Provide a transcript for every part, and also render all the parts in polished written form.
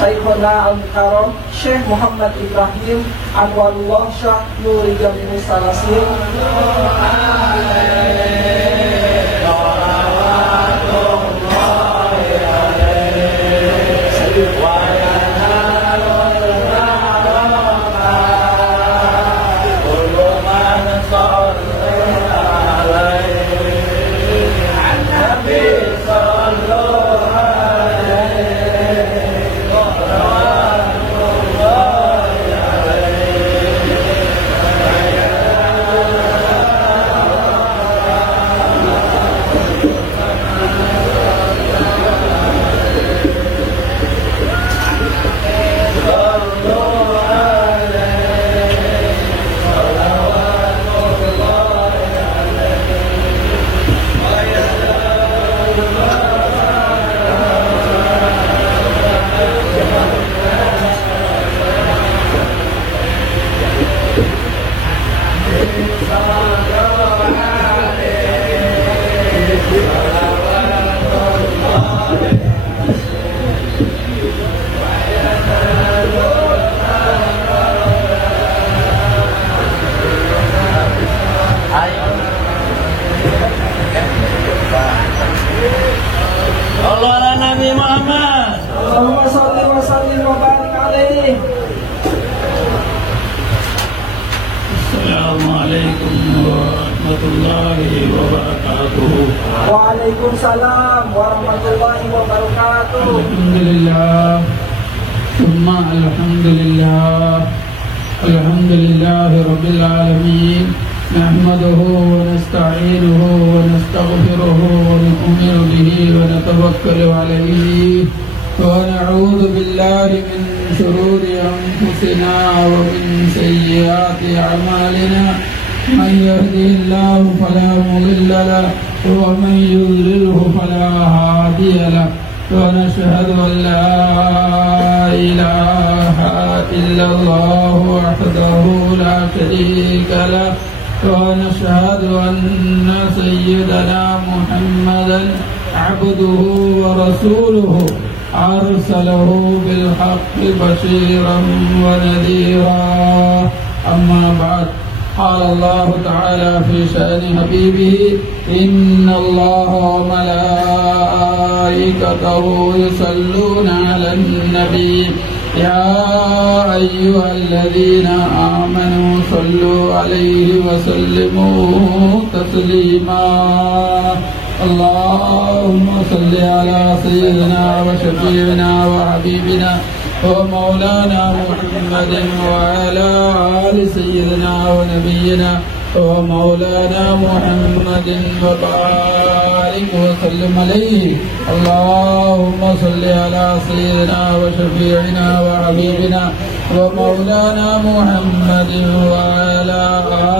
Syekhuna Al-Mukarram Syekh Muhammad Ibrahim Anwarullah Syah Nuri Jamil Salasin. Waalaikumsalam warahmatullahi wabarakatuh. Alhamdulillah, summa alhamdulillah, alhamdulillahi rabbil alamin. Nahmaduhu wa nasta'inuhu wa nastaghfiruhu wa nu'minu bihi wa natawakkalu alayhi wa na'udzu billahi min shururi anfusina wa min sayyiati a'malina. من يهده الله فلا مضل له ومن يضلله فلا هادي له ونشهد أن لا إله إلا الله وحده لا شريك له ونشهد أن سيدنا محمدا عبده ورسوله أرسله بالحق بشيرا ونذيرا. أما بعد، قال الله تعالى في شأن حبيبه: إن الله وملائكته يصلون على النبي يا أيها الذين آمنوا صلوا عليه وسلموا تسليما. اللهم صل على سيدنا وشفيعنا وحبيبنا ومولانا محمد وعلى آل سيدنا ونبينا ومولانا محمد وبارك وسلم عليه. اللهم صل على سيدنا وشفيعنا وحبيبنا ومولانا محمد وعلى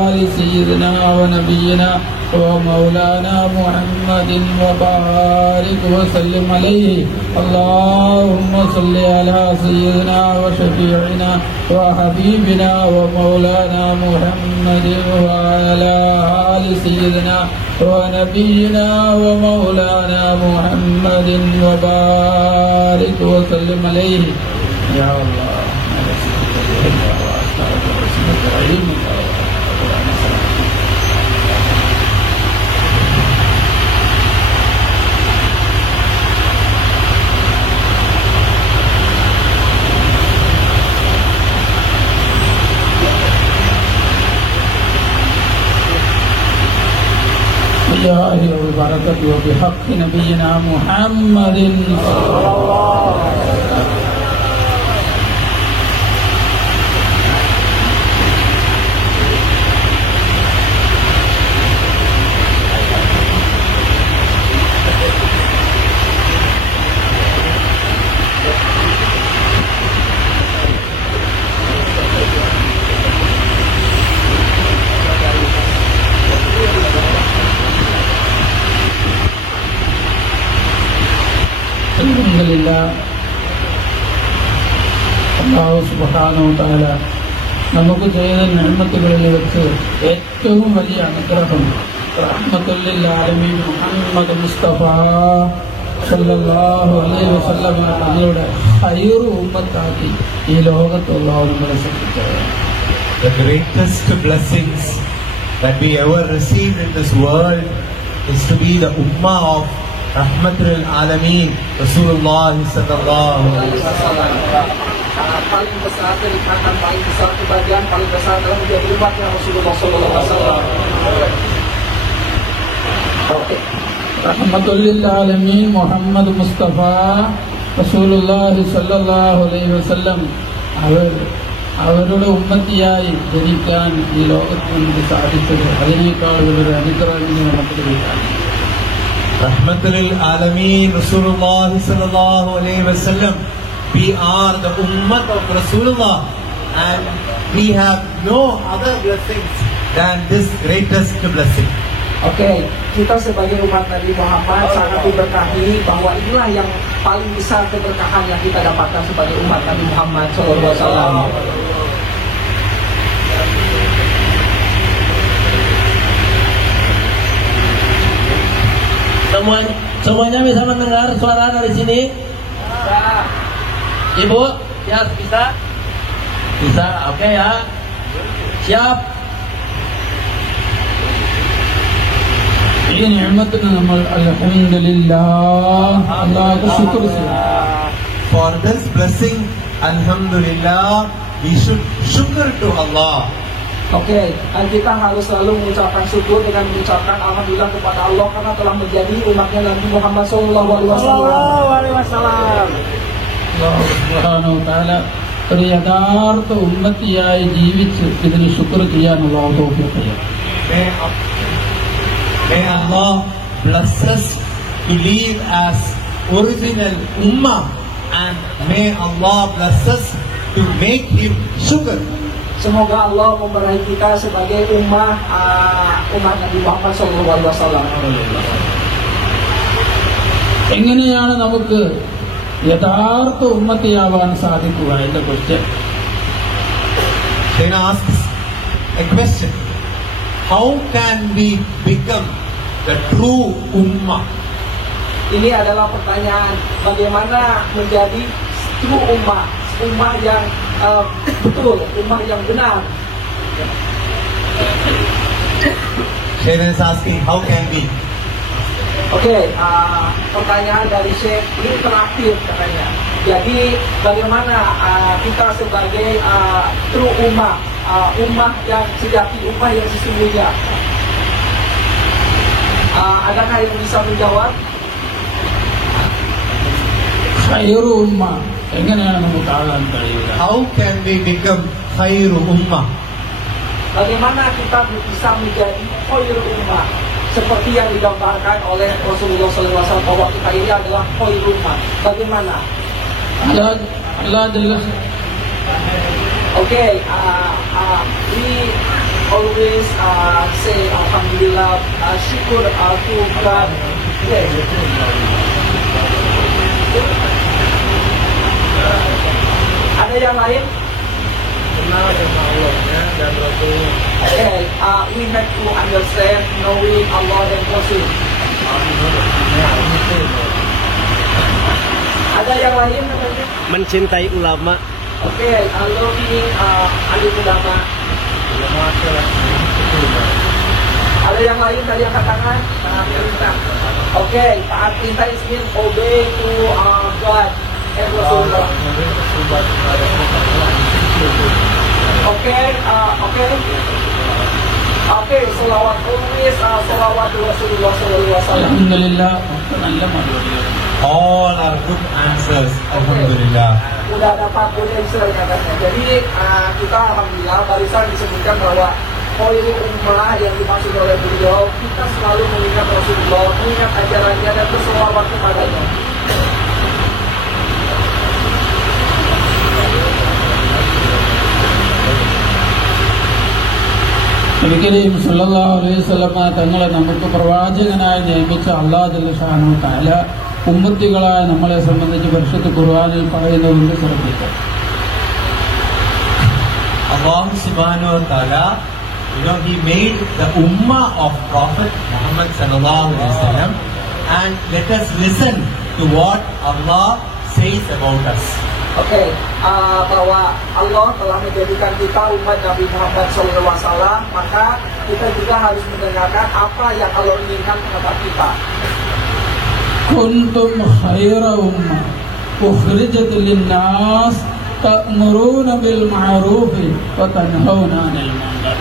آل سيدنا ونبينا ومولانا محمد وبارك وسلم عليه. اللهم صل على سيدنا وشفيعنا وحبيبنا ومولانا محمد وعلى آل سيدنا ونبينا ومولانا محمد وبارك وسلم عليه. يا الله بجاه وبركته وبحق نبينا محمد صلى الله عليه وسلم. Alhamdulillah, Allah subhanahu wa ta'ala നമുക്ക് ചെയ്ത നിഅമത്തുകളിൽ വെച്ച് ഏറ്റവും വലിയ അനുഗ്രഹം റഹ്മത്തുൽ ലിൽ ആലമീൻ മുഹമ്മദ് മുസ്തഫ സല്ലല്ലാഹു അലൈഹി വസല്ലം തങ്ങളുടെ ഖൈറു ഉമ്മത്താക്കി ഈ ലോകത്ത് അല്ലാഹു നമ്മളെ സൃഷ്ടിച്ചത്. The greatest blessings that we ever received in this world is to be the ummah of Rahmatul Alameen, Rasulullah sallallahu alaihi wasallam. Paling besar kenikmatan, paling besar kebahagiaan, paling besar dalam menjadi umatnya Rasulullah sallallahu alaihi wasallam. Oke. റഹ്മത്തുൽ ലിൽ ആലമീൻ മുഹമ്മദ് മുസ്തഫ റസൂലുള്ളാഹി സ്വല്ലല്ലാഹു അലൈഹി വസല്ലം അവരുടെ ഉമ്മത്തിയായി ജനിക്കാൻ ഈ ലോകത്ത് നമുക്ക് സാധിച്ചത് അതിനേക്കാൾ വലിയൊരു അനുഗ്രഹം നമുക്ക് ലഭിക്കാൻ. Rahmatul Alameen, Rasulullah sallallahu alaihi wasallam. We are the ummah of Rasulullah, and we have no other blessings than this greatest blessing. Oke, kita sebagai umat Nabi Muhammad sangat diberkahi bahwa inilah yang paling besar keberkahan yang kita dapatkan sebagai umat Nabi Muhammad SAW. Semuanya bisa mendengar suara dari sini? Ibu, ya bisa? Bisa, oke ya. Siap. ഈ നിഅമത്തിന് നമ്മൾ അൽഹംദുലില്ലാഹ് അല്ലാഹു ശുക്ർ ചെയ്യാം. For this blessing, alhamdulillah, we should shukr to Allah. Oke, dan kita harus selalu mengucapkan syukur dengan mengucapkan alhamdulillah kepada Allah karena telah menjadi umatnya Nabi Muhammad sallallahu alaihi wasallam. അല്ലാഹു സുബ്ഹാനഹു വ തആല ഒരു യഥാർത്ഥ ഉമ്മത്തിയായി ജീവിച്ച് ഇതിന് ശുക്ർ ചെയ്യാൻ അല്ലാഹു തൗഫീഖ് ചെയ്യട്ടെ. May Allah bless us to live as original ummah, and may Allah bless us to make Him shukr. Semoga Allah memberkahi kita sebagai umat Nabi Muhammad SAW. എങ്ങനെയാണ് നമുക്ക് യഥാർത്ഥ ഉമ്മത്തിയാവാൻ സാധിക്കുക എന്ന question. Then asks a question: how can we become the true ummah? Ini adalah pertanyaan bagaimana menjadi true ummah, ummah yang betul, ummah yang benar. Shaykh is asking, how can we? Oke, pertanyaan dari Syekh ini terakhir katanya. Jadi bagaimana kita sebagai true ummah, ummah yang sejati, ummah yang sesungguhnya. Adakah yang bisa menjawab? Khairu ഉമ്മ എങ്ങനെയാണ് നമുക്ക് ആകാൻ കഴിയുക? How can we become khairu ummah? Bagaimana kita bisa menjadi khairul ummah seperti yang digambarkan oleh Rasulullah SAW bahwa kita ini adalah khairul ummah. Bagaimana? Allah jelas. Okay, we always say alhamdulillah, syukur to God. Ada yang lain? Kenal dengan Allahnya dan Rasulnya. Okay, we have to understand knowing Allah dan Rasul. Ada yang lain? Mencintai ulama. Okay, loving alim ulama. Ada yang lain dari angkat tangan? Taat perintah. Okay, taat perintah is mean obey to God and Rasulullah. Okay, salawat always, salawat Rasulullah SAW. Alhamdulillah, നല്ല മറുപടിയാണ്. All are good answers. Alhamdulillah. Udah dapat good answer katanya. Jadi kita alhamdulillah barusan disebutkan bahwa khairul ummah yang dimaksud oleh beliau, kita selalu mengingat Rasulullah, mengingat ajarannya dan berselawat kepadanya. ഒരിക്കലും സല്ലല്ലാഹു അലൈഹി വസല്ലമ തങ്ങളെ നമുക്ക് പ്രവാചകനായി നിയമിച്ച അല്ലാഹു ജല്ല ഷാനഹു തആല ഉമ്മത്തികളായ നമ്മളെ സംബന്ധിച്ച് പരിശുദ്ധ ഖുർആനിൽ പറയുന്നുണ്ട്, ശ്രദ്ധിക്കുക. Allah subhanahu wa ta'ala, He made the ummah of Prophet Muhammad sallallahu alaihi wasallam, and let us listen to what Allah says about us. Oke, bahwa Allah telah menjadikan kita umat Nabi Muhammad SAW, maka kita juga harus mendengarkan apa yang Allah inginkan terhadap kita. Kuntum khaira ummah ukhrijat lin-nas ta'muruna bil ma'ruf wa tanhauna 'anil munkar.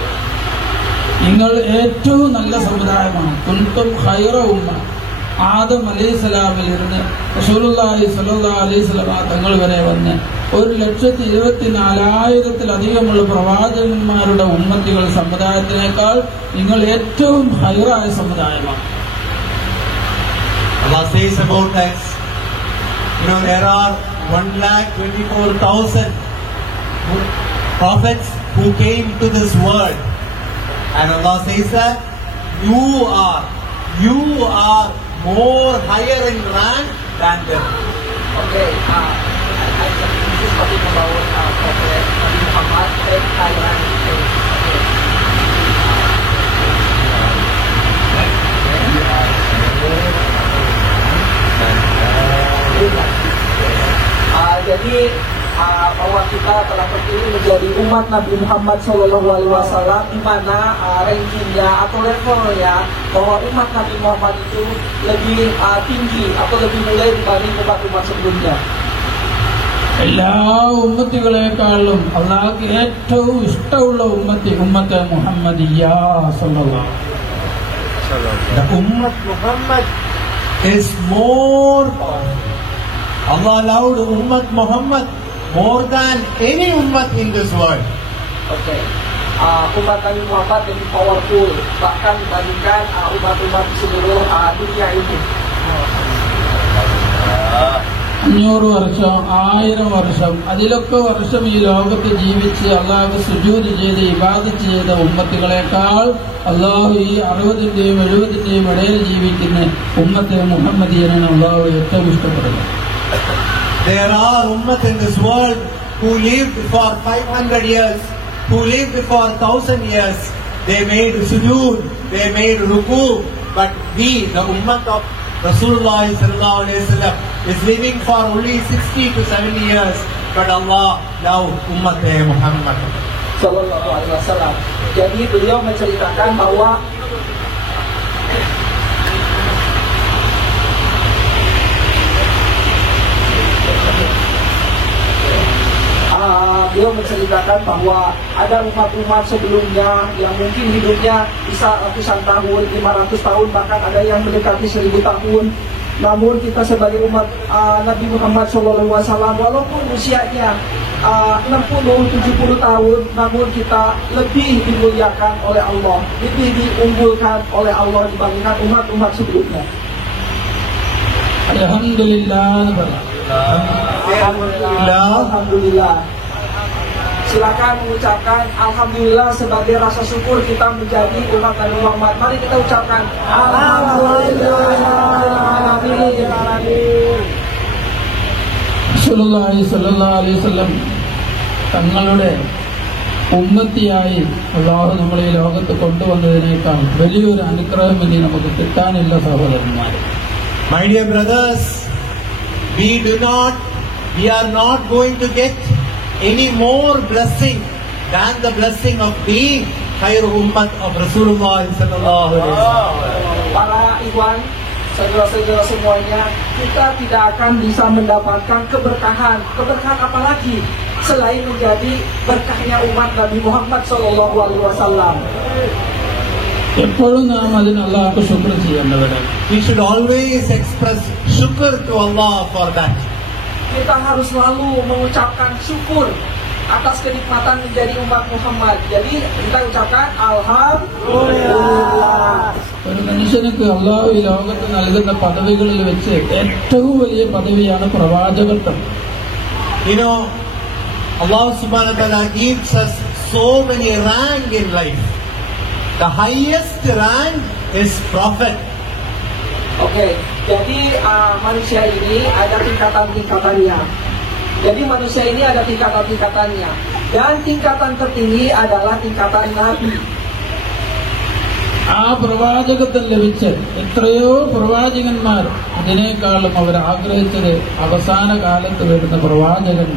നിങ്ങൾ ഏറ്റവും നല്ല സമുദായമാണ്. കുന്തും ഖൈറ ഉമ്മ. ആദം അലൈഹിസ്സലാമിൽ ഇരുന്ന് റസൂലുള്ളാഹി സ്വല്ലല്ലാഹു അലൈഹി വസല്ലം തങ്ങൾ വരെ വന്ന് 1,24,000-ലധികമുള്ള പ്രവാചകന്മാരുടെ ഉമ്മത്തികൾ സമുദായത്തിനേക്കാൾ നിങ്ങൾ ഏറ്റവും ഖൈറായ സമുദായമാണ്. Allah says about us, there are 1,24,000 prophets who came to this world. And Allah says that you are more higher in rank than them. Okay, this is talking about Prophet Nabi Muhammad and Thailand. Jadi bahwa kita telah terpilih menjadi umat Nabi Muhammad SAW, di mana rankingnya atau levelnya bahwa umat Nabi Muhammad itu lebih tinggi atau lebih mulia dibanding umat-umat sebelumnya. എല്ലാ ഉമ്മത്തികളെക്കാളും അള്ളാഹ്ക്ക് ഏറ്റവും ഇഷ്ടമുള്ള ഉമ്മത്ത് മുഹമ്മദിയ്യ സല്ലല്ലാഹു The Ummah Muhammad is more powerful. Allah allowed Ummah Muhammad more than any Ummah in this world. Okay. Umat Nabi Muhammad lebih powerful bahkan dibandingkan umat-umat di seluruh dunia ini. 500 വർഷം 1000 വർഷം അതിലൊക്കെ വർഷം ഈ ലോകത്ത് ജീവിച്ച് അള്ളാഹു സുജൂദ് ചെയ്ത് ഇബാദത്ത് ചെയ്ത ഉമ്മത്തുകളെക്കാൾ അള്ളാഹു ഈ 60-ന്റെയും 70-ന്റെയും ഇടയിൽ ജീവിക്കുന്ന ഉമ്മത്തെ മുഹമ്മദിയനാണ് അള്ളാഹു ഏറ്റവും ഇഷ്ടപ്പെടുന്നത്. There are ummah in this world who lived for 500 years, who lived for 1000 years. They made sujood, they made ruku, but we, the ummah of Rasulullah sallallahu alaihi wasallam, is living for only 60 to 70 years. But Allah loved ummah Muhammad sallallahu alaihi wasallam. Jadi beliau menceritakan bahwa beliau menceritakan bahwa ada umat-umat sebelumnya yang mungkin hidupnya bisa ratusan tahun, 500 tahun, bahkan ada yang mendekati 1000 tahun. Namun kita sebagai umat Nabi Muhammad SAW, walaupun usianya 60-70 tahun, namun kita lebih dimuliakan oleh Allah, lebih diunggulkan oleh Allah dibandingkan umat-umat sebelumnya. Alhamdulillah. Alhamdulillah. Silakan mengucapkan Alhamdulillah sebagai rasa syukur kita menjadi umat Nabi Muhammad. Mari kita ucapkan Alhamdulillah. റസൂലുള്ളാഹി സ്വല്ലല്ലാഹു അലൈഹി വസല്ലം തങ്ങളുടെ ഉമ്മത്തിയായി അള്ളാഹു നമ്മളെ ഈ ലോകത്ത് കൊണ്ടുവന്നതിനേക്കാൾ വലിയൊരു അനുഗ്രഹം ഇനി നമുക്ക് കിട്ടാനില്ല സഹോദരന്മാരെ. My dear brothers, we are not going to get any more blessing than the blessing of being khair ummat of Rasulullah sallallahu alaihi wasallam. Para ikhwan, saudara-saudara semuanya, kita tidak akan bisa mendapatkan keberkahan apalagi selain menjadi berkahnya umat Nabi Muhammad sallallahu alaihi wasallam. എപ്പോഴും നാം അതിന് അള്ളാഹുക്ക് ശുക്ർ ചെയ്യേണ്ടവരാണ്. We should always express shukr to Allah for that. Kita harus selalu mengucapkan syukur atas kenikmatan menjadi umat Muhammad. Jadi kita ucapkan Alhamdulillah. ഒരു മനുഷ്യനക്ക് അള്ളാഹു ഈ ലോകത്ത് നൽകുന്ന പദവികളിൽ വെച്ച് ഏറ്റവും വലിയ പദവിയാണ് പ്രവാചകത്വം. Allah subhanahu wa ta'ala gives us so many rank in life. The highest rank is prophet. Oke, jadi manusia ini ada tingkatan-tingkatannya. Dan tingkatan tertinggi adalah tingkatan Nabi. ആ പ്രവാചകത്വം ലഭിച്ച എത്രയോ പ്രവാചകന്മാർ അതിനേക്കാളും അവർ ആഗ്രഹിച്ചത് അവസാന കാലത്ത് വരുന്ന പ്രവാചകൻ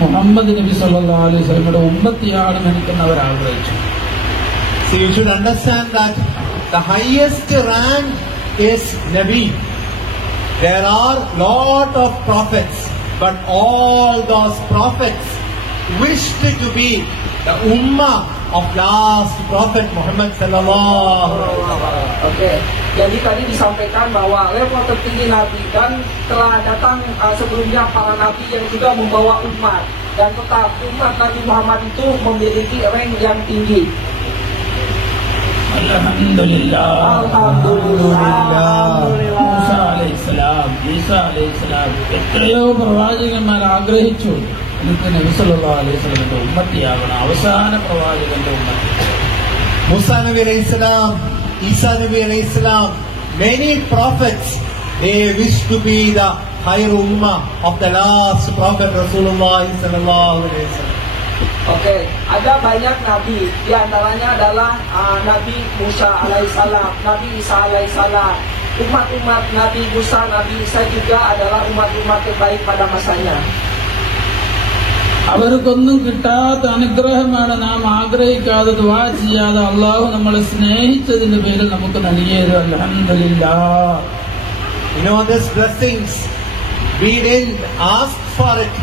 മുഹമ്മദ് നബി സല്ലല്ലാഹു അലൈഹി വസല്ലമയുടെ ഉമ്മത്തിയാണെന്ന് അവർ ആഗ്രഹിച്ചു. So you should understand that the highest rank is Nabi. There are lot of prophets, but all those prophets wished to be the ummah of last prophet Muhammad sallallahu alaihi wasallam. Oke, jadi tadi disampaikan bahwa level tertinggi Nabi dan telah datang sebelumnya para Nabi yang juga membawa umat, dan tetap umat Nabi Muhammad itu memiliki rank yang tinggi. Alhamdulillah. മൂസാ അലൈഹിസ്സലാം, ഈസാ അലൈഹിസ്സലാം എത്രയോ പ്രവാചകന്മാർ ആഗ്രഹിച്ചു എനിക്ക് നബി സല്ലല്ലാഹു അലൈഹി വസല്ലമയുടെ ഉമ്മത്തിയാകണം, അവസാന പ്രവാചകന്റെ ഉമ്മത്തി. Musa Nabi alayhi salam, Isa Nabi alayhi salam, many prophets, they wish to be the higher ummah of the last prophet Rasulullah sallallahu alaihi wasallam. Oke, ada banyak nabi, di antaranya adalah Nabi Musa alaihissalam, Nabi Isa alaihissalam. Umat-umat Nabi Musa, Nabi Isa juga adalah umat-umat terbaik pada masanya. അവർക്കൊന്നും കിട്ടാത്ത അനുഗ്രഹമാണ് നാം ആഗ്രഹിക്കാതെ ദുആ ചെയ്യാതെ അള്ളാഹു നമ്മളെ സ്നേഹിച്ചതിന്റെ പേരിൽ നമുക്ക് നൽകിയത്. അൽഹംദുലില്ലാഹ്. You know, these blessings, we didn't ask for it,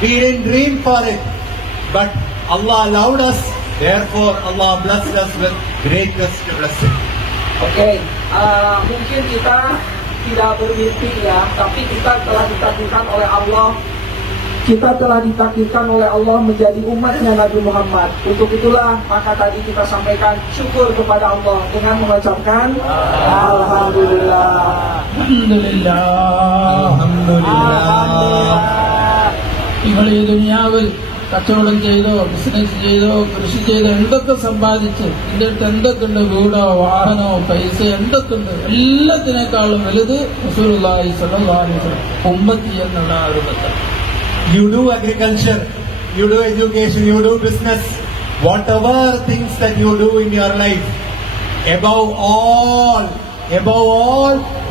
we didn't dream for it, but Allah allowed us, therefore Allah blessed us with greatest blessing. Oke, mungkin kita tidak bermimpi ya, tapi kita telah ditakdirkan oleh Allah. Kita telah ditakdirkan oleh Allah menjadi umatnya Nabi Muhammad. Untuk itulah maka tadi kita sampaikan syukur kepada Allah dengan mengucapkan Alhamdulillah. Alhamdulillah. Alhamdulillah. നിങ്ങൾ ഈ ദുനിയാവിൽ കച്ചവടം ചെയ്തോ ബിസിനസ് ചെയ്തോ കൃഷി ചെയ്തോ എന്തൊക്കെ സമ്പാദിച്ച് ഇതിന്റെ അടുത്ത് എന്തൊക്കെയുണ്ട്, വീടോ വാഹനമോ പൈസ എന്തൊക്കെയുണ്ട്, എല്ലാത്തിനേക്കാളും വലുത് റസൂലുള്ളാഹി സ്വല്ലല്ലാഹു അലൈഹി വസല്ലം ഉമ്മത്തി എന്നുള്ള ആ ഒരു ബന്ധം. You do agriculture, you do education, you do business, whatever things that you do in your life, above all,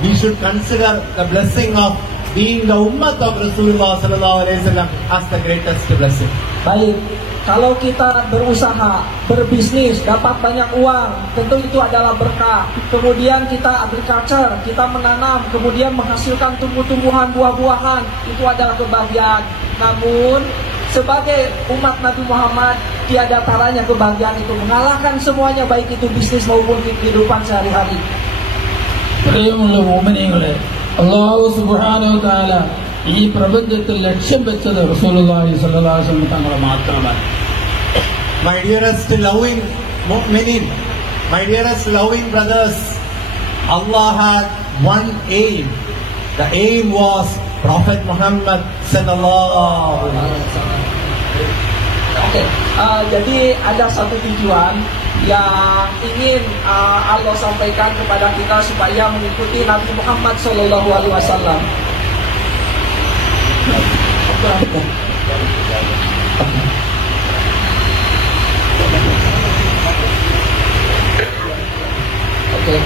we should consider the blessing of being the ummah of Rasulullah sallallahu alaihi wasallam as the greatest blessing. Baik, kalau kita berusaha, berbisnis, dapat banyak uang, tentu itu adalah berkah. Kemudian kita agriculture, kita menanam, kemudian menghasilkan tumbuh-tumbuhan, buah-buahan, itu adalah kebahagiaan. Namun, sebagai umat Nabi Muhammad, tiada taranya kebahagiaan itu mengalahkan semuanya, baik itu bisnis maupun kehidupan sehari-hari. പ്രിയമുള്ള മുഅ്മിനീങ്ങളെ, അല്ലാഹു സുബ്ഹാനഹു വ തആല ഈ പ്രപഞ്ചത്തിൽ ലക്ഷ്യം വെച്ചത് റസൂലുള്ളാഹി സ്വല്ലല്ലാഹു അലൈഹി വസല്ലം തങ്ങളെ മാത്രമാണ്. My dearest loving mu'minin, my dearest loving brothers, Allah had one aim. The aim was Prophet Muhammad sallallahu alaihi wasallam. Oke, jadi ada satu tujuan yang ingin Allah sampaikan kepada kita supaya mengikuti Nabi Muhammad Sallallahu Alaihi Wasallam. Oke.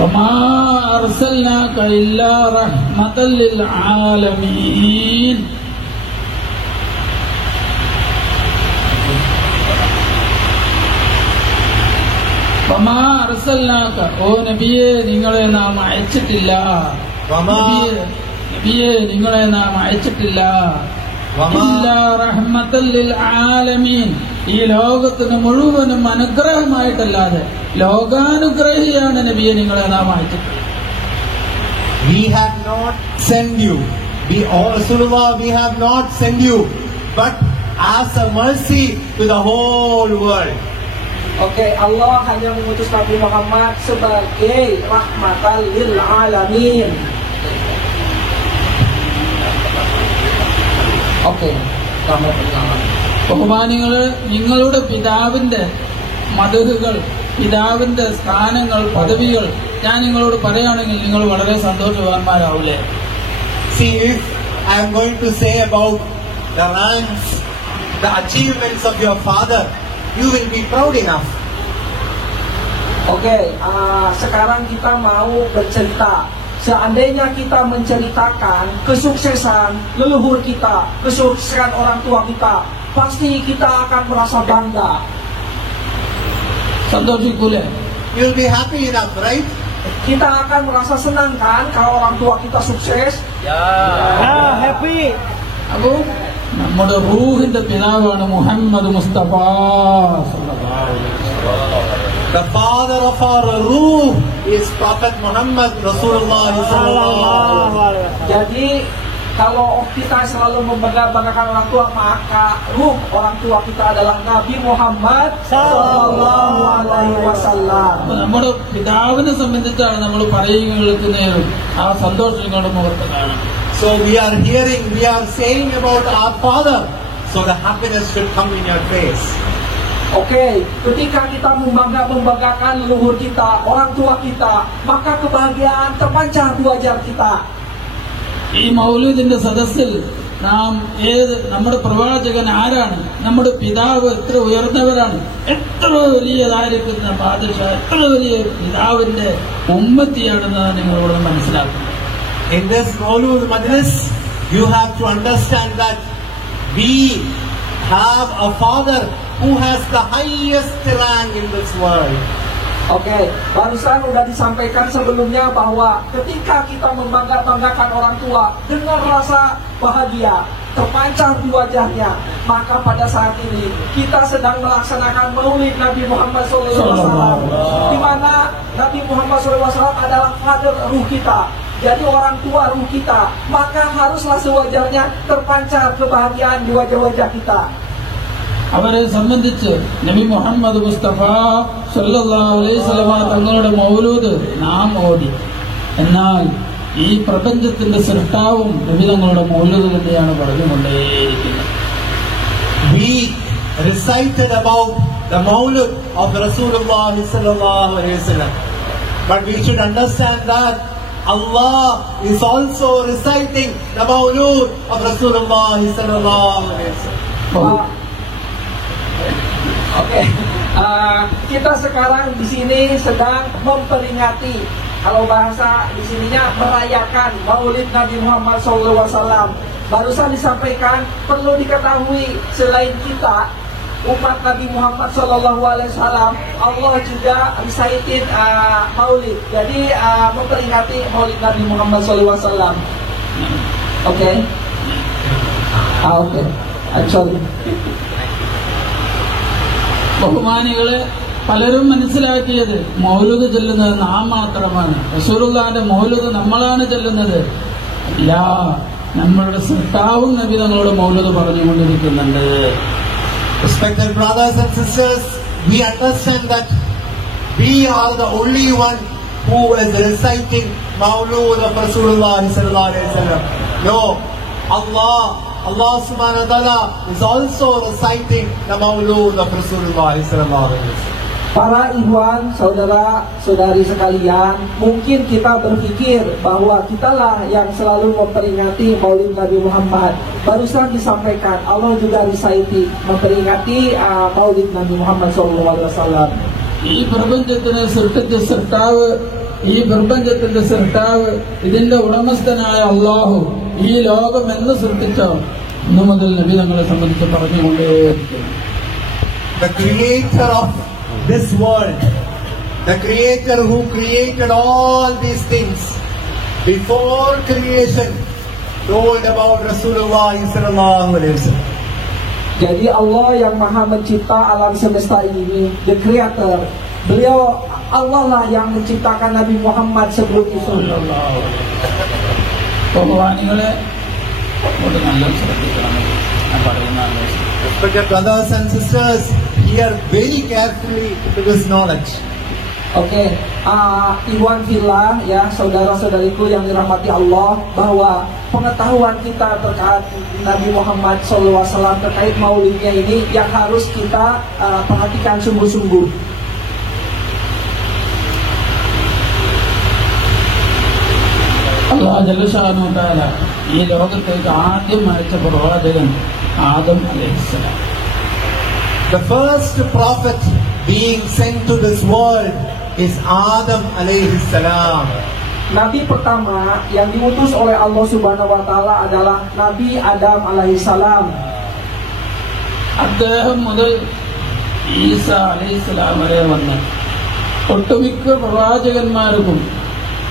وما أرسلناك إلا رحمة للعالمين. വമാ അർസൽനാക, ഓ നബിയെ നിങ്ങളെ നാം അയച്ചിട്ടില്ല. നബിയെ നിങ്ങളെ നാം അയച്ചിട്ടില്ല. ഇല്ലാ റഹ്മത്തൽ ലിൽ ആലമീൻ, ഈ ലോകത്തിന് മുഴുവനും അനുഗ്രഹമായിട്ടല്ലാതെ, ലോകാനുഗ്രഹിയാണ് നബിയെ നിങ്ങളെ നാം അയച്ചിട്ടുള്ളത്. We have not sent you, Rasulullah, we have not sent you, but as a mercy to the whole world. Oke, Allah hanya mengutus Nabi Muhammad sebagai rahmatan lil alamin. Oke, selamat. ബഹുമാനികള്, നിങ്ങളുടെ പിതാവിന്റെ മദഹുകൾ, പിതാവിന്റെ സ്ഥാനങ്ങൾ, പദവികൾ ഞാൻ നിങ്ങളോട് പറയുകയാണെങ്കിൽ നിങ്ങൾ വളരെ സന്തോഷവാന്മാരാവില്ലേ? See, if I am going to say about the ranks, the achievements of your father, you will be proud enough. Oke, sekarang kita mau bercerita. Seandainya kita menceritakan kesuksesan leluhur kita, kesuksesan orang tua kita, pasti kita akan merasa bangga. സന്തോഷിക്കൂലേ? You'll be happy enough, right? Kita akan merasa senang kan kalau orang tua kita sukses. happy. അപ്പോ നമ്മുടെ റൂഹിന്റെ പിതാവാണ് മുഹമ്മദ് മുസ്തഫ സല്ലല്ലാഹു അലൈഹി വസല്ലം. The father of our ruh is Prophet Muhammad Rasulullah sallallahu alaihi wasallam. Jadi kalau kita selalu membanggakan orang tua, maka ruh orang tua kita adalah Nabi Muhammad sallallahu alaihi wasallam. നമ്മുടെ പിതാവിനെ സംബന്ധിച്ചാണ് നമ്മൾ പറയുകയും കേൾക്കുന്നതും ആ സന്തോഷം നിങ്ങളുടെ മുഖത്ത് കാണാം. So we are saying about our father, so the happiness should come in your face. Oke, ketika kita membanggakan leluhur kita, orang tua kita, maka kebahagiaan terpancar di wajah kita. ഈ മൗലൂദിന്റെ സദസ്സിൽ നാം നമ്മുടെ പ്രവാചകൻ ആരാണ്, നമ്മുടെ പിതാവ് എത്ര ഉയർന്നവരാണ്, എത്ര വലിയതായിരിക്കുന്ന ബാദഷ, എത്ര വലിയ പിതാവിന്റെ ഉമ്മത്തിയാണെന്നാണ് നിങ്ങളിവിടെ മനസ്സിലാക്കുന്നത്. In this Maulud Majlis, you have to understand that we have a father who has the highest rank in this world. Oke, barusan udah disampaikan sebelumnya bahwa ketika kita membanggakan orang tua dengan rasa bahagia terpancar di wajahnya, maka pada saat ini kita sedang melaksanakan Maulid Nabi Muhammad SAW, di mana Nabi Muhammad SAW adalah father ruh kita. Jadi orang tua ruh kita, maka haruslah sewajahnya terpancar kebahagiaan di wajah-wajah kita. അവരെ സംബന്ധിച്ച് നബി മുഹമ്മദ് മുസ്തഫ സല്ലല്ലാഹു അലൈഹി വസല്ലമ തങ്ങളുടെ മൗലൂദ് നാം ഓതി. എന്നാൽ ഈ പ്രപഞ്ചത്തിന്റെ സൃഷ്ടാവും നബി തങ്ങളുടെ മൗലൂദ് തന്നെയാണ് പറഞ്ഞുകൊണ്ടേയിരിക്കുന്നത്. We recited about the Maulud of Rasulullah sallallahu alaihi wasallam, but we should understand that Allah is also reciting the Maulud of Rasulullah sallallahu alaihi wasallam. Oke, kita sekarang di sini sedang memperingati, kalau bahasa di sininya merayakan Maulid Nabi Muhammad SAW. Barusan disampaikan, perlu diketahui selain kita umat Nabi Muhammad SAW, Allah juga recited Maulid. Jadi memperingati Maulid Nabi Muhammad SAW. Oke, oke, sorry. ബഹുമാനികളെ, പലരും മനസ്സിലാക്കിയത് മൗലൂദ് ചൊല്ലുന്നത് നാം മാത്രമാണ്, റസൂലുള്ളാഹിന്റെ മൗലൂദ് നമ്മളാണ് ചൊല്ലുന്നത്. ഇല്ല, നമ്മളുടെ സൃഷ്ടാവും നബി തങ്ങളുടെ മൗലൂദ് പറഞ്ഞുകൊണ്ടിരിക്കുന്നുണ്ട്. Respected brothers and sisters, we understand that we are the only one who is reciting Maulud of Rasulullah sallallahu alaihi wasallam. No, Allah subhanahu wa ta'ala is also reciting the Maulud of Rasulullah sallallahu alaihi wasallam. Para ikhwan, saudara-saudari sekalian, mungkin kita berpikir bahwa kitalah yang selalu memperingati Maulid Nabi Muhammad. Barusan disampaikan, Allah juga reciting memperingati Maulid Nabi Muhammad SAW. ഈ പ്രപഞ്ചത്തിനെ സൃഷ്ടിച്ച സൃഷ്ടാവ്, ഈ പ്രപഞ്ചത്തിന്റെ സൃഷ്ടാവ്, ഇതിന്റെ ഉടമസ്ഥനായ അള്ളാഹു ഈ ലോകം എന്ന് സൃഷ്ടിച്ച ഇന്നു മുതൽ നബി തങ്ങളെ സംബന്ധിച്ച് പറഞ്ഞുകൊണ്ടേയിരിക്കുന്നു. The creator of this world, the creator who created all these things before creation, told about Rasulullah sallallahu alaihi wasallam. Jadi Allah yang maha mencipta alam semesta ini, the creator, beliau Allah lah yang menciptakan Nabi Muhammad sebelum itu. ബഹുമാനികളെ, അങ്ങോട്ട് നല്ല ശ്രദ്ധിക്കണം, ഞാൻ പറയുന്ന Respected brothers and sisters, hear very carefully to this knowledge. Oke, Iwan Villa, ya saudara-saudariku yang dirahmati Allah, bahwa pengetahuan kita terkait Nabi Muhammad SAW terkait maulidnya ini yang harus kita perhatikan sungguh-sungguh. അല്ലാഹു ജല്ല ശഅനഹു തആല ഈ ലോകത്തേക്ക് ആദ്യം അയച്ച പ്രവാചകൻ ആദം അലൈഹിസ്സലാം. The first prophet being sent to this world is Adam alayhi salam. Nabi pertama yang diutus oleh Allah Subhanahu wa taala adalah Nabi Adam alaihissalam. അദ്ദേഹം മുതൽ ഈസ അലൈഹിസ്സലാം വരെ വന്ന ഒട്ടുമിക്ക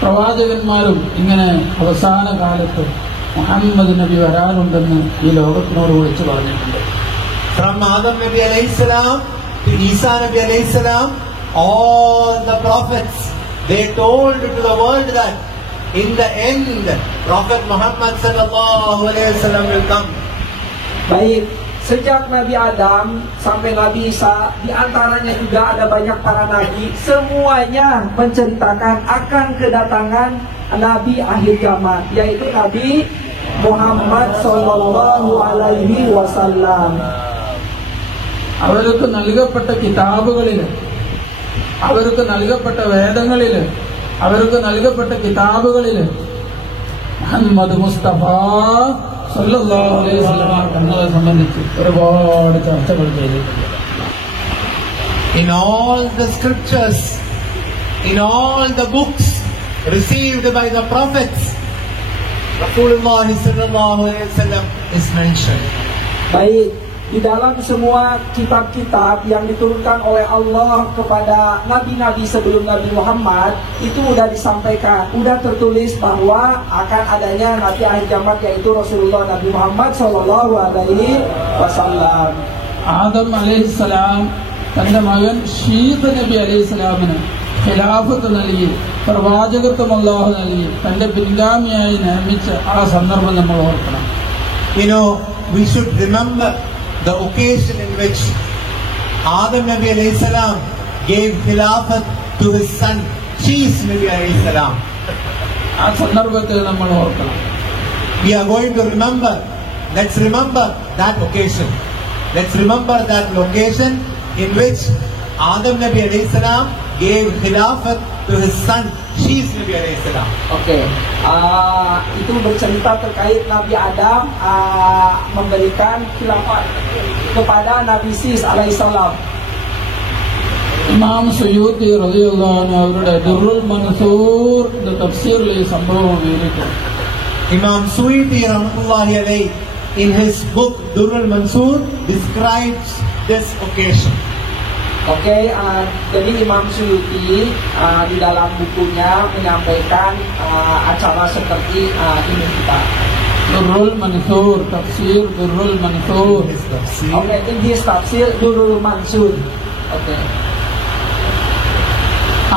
പ്രവാചകന്മാരും ഇങ്ങനെ അവസാന കാലത്ത് മുഹമ്മദ് നബി വരാനുണ്ടെന്ന് ഈ ലോകത്തിനോട് വിളിച്ചു പറഞ്ഞിട്ടുണ്ട്. From Adam Nabi alayhi salam to Isa Nabi alayhi salam, all the prophets, they told to the world that in the end Prophet Muhammad sallallahu alaihi wasallam will come. Baik, sejak Nabi Adam sampai Nabi Isa, di antaranya juga ada banyak para nabi, semuanya menceritakan akan kedatangan Nabi akhir zaman, yaitu Nabi Muhammad sallallahu alaihi wasallam. അവർക്ക് നൽകപ്പെട്ട കിതാബുകളിൽ, അവർക്ക് നൽകപ്പെട്ട വേദങ്ങളിൽ, അവർക്ക് നൽകപ്പെട്ട കിതാബുകളിൽ മുഹമ്മദ് മുസ്തഫ സല്ലല്ലാഹു അലൈഹി വസല്ലം തങ്ങളെ സംബന്ധിച്ച് ഒരുപാട് ചർച്ചകൾ ചെയ്തിട്ടുണ്ട്. In all the scriptures, in all the books received by the prophets, Rasulullah sallallahu alaihi wasallam is mentioned. Baik, di dalam semua kitab-kitab yang diturunkan oleh Allah kepada nabi-nabi sebelum Nabi Muhammad, itu sudah disampaikan, sudah tertulis bahwa akan adanya Nabi akhir zaman, yaitu Rasulullah Nabi Muhammad sallallahu alaihi wasallam. Adam അലൈഹിസ്സലാം തന്റെ മകൻ ഷീദ് നബി അലൈഹിസ്സലാമിന് ഖിലാഫത്ത് നൽകി, പ്രവാചകത്വം അല്ലാഹു നൽകി, തന്റെ പിൻഗാമിയായി നിയമിച്ച ആ സന്ദർഭം നമ്മൾ ഓർക്കണം. You know, we should remember the occasion in which Adam Nabi alayhi salam gave khilafat to his son Shis Nabi alayhi salam. ആ സന്ദർഭത്തെ നമ്മൾ ഓർക്കണം. We are going to remember. Let's remember that occasion. Let's remember that location in which Adam Nabi alayhi salam gave khilafat to his son Shis Nabi alayhi salam. Oke, itu bercerita terkait Nabi Adam memberikan khilafat kepada Nabi Sis alaihissalam. ഇമാം സുയൂത്തി റളിയല്ലാഹു അൻഹു അവരുടെ ദുർറുൽ മൻസൂർ എന്ന തഫ്സീറിൽ ഈ സംഭവം വിവരിക്കുന്നു. Imam Suyuti rahmatullahi alayhi in his book Durrul Mansur describes this occasion. Oke, jadi Imam Suyuti di dalam bukunya menyampaikan acara seperti ini kita. ദുർറുൽ മൻസൂർ, തഫ്സീർ ദുർറുൽ Mansoor. His tafsir. Oke, ini tafsir Durrul Mansur. Oke.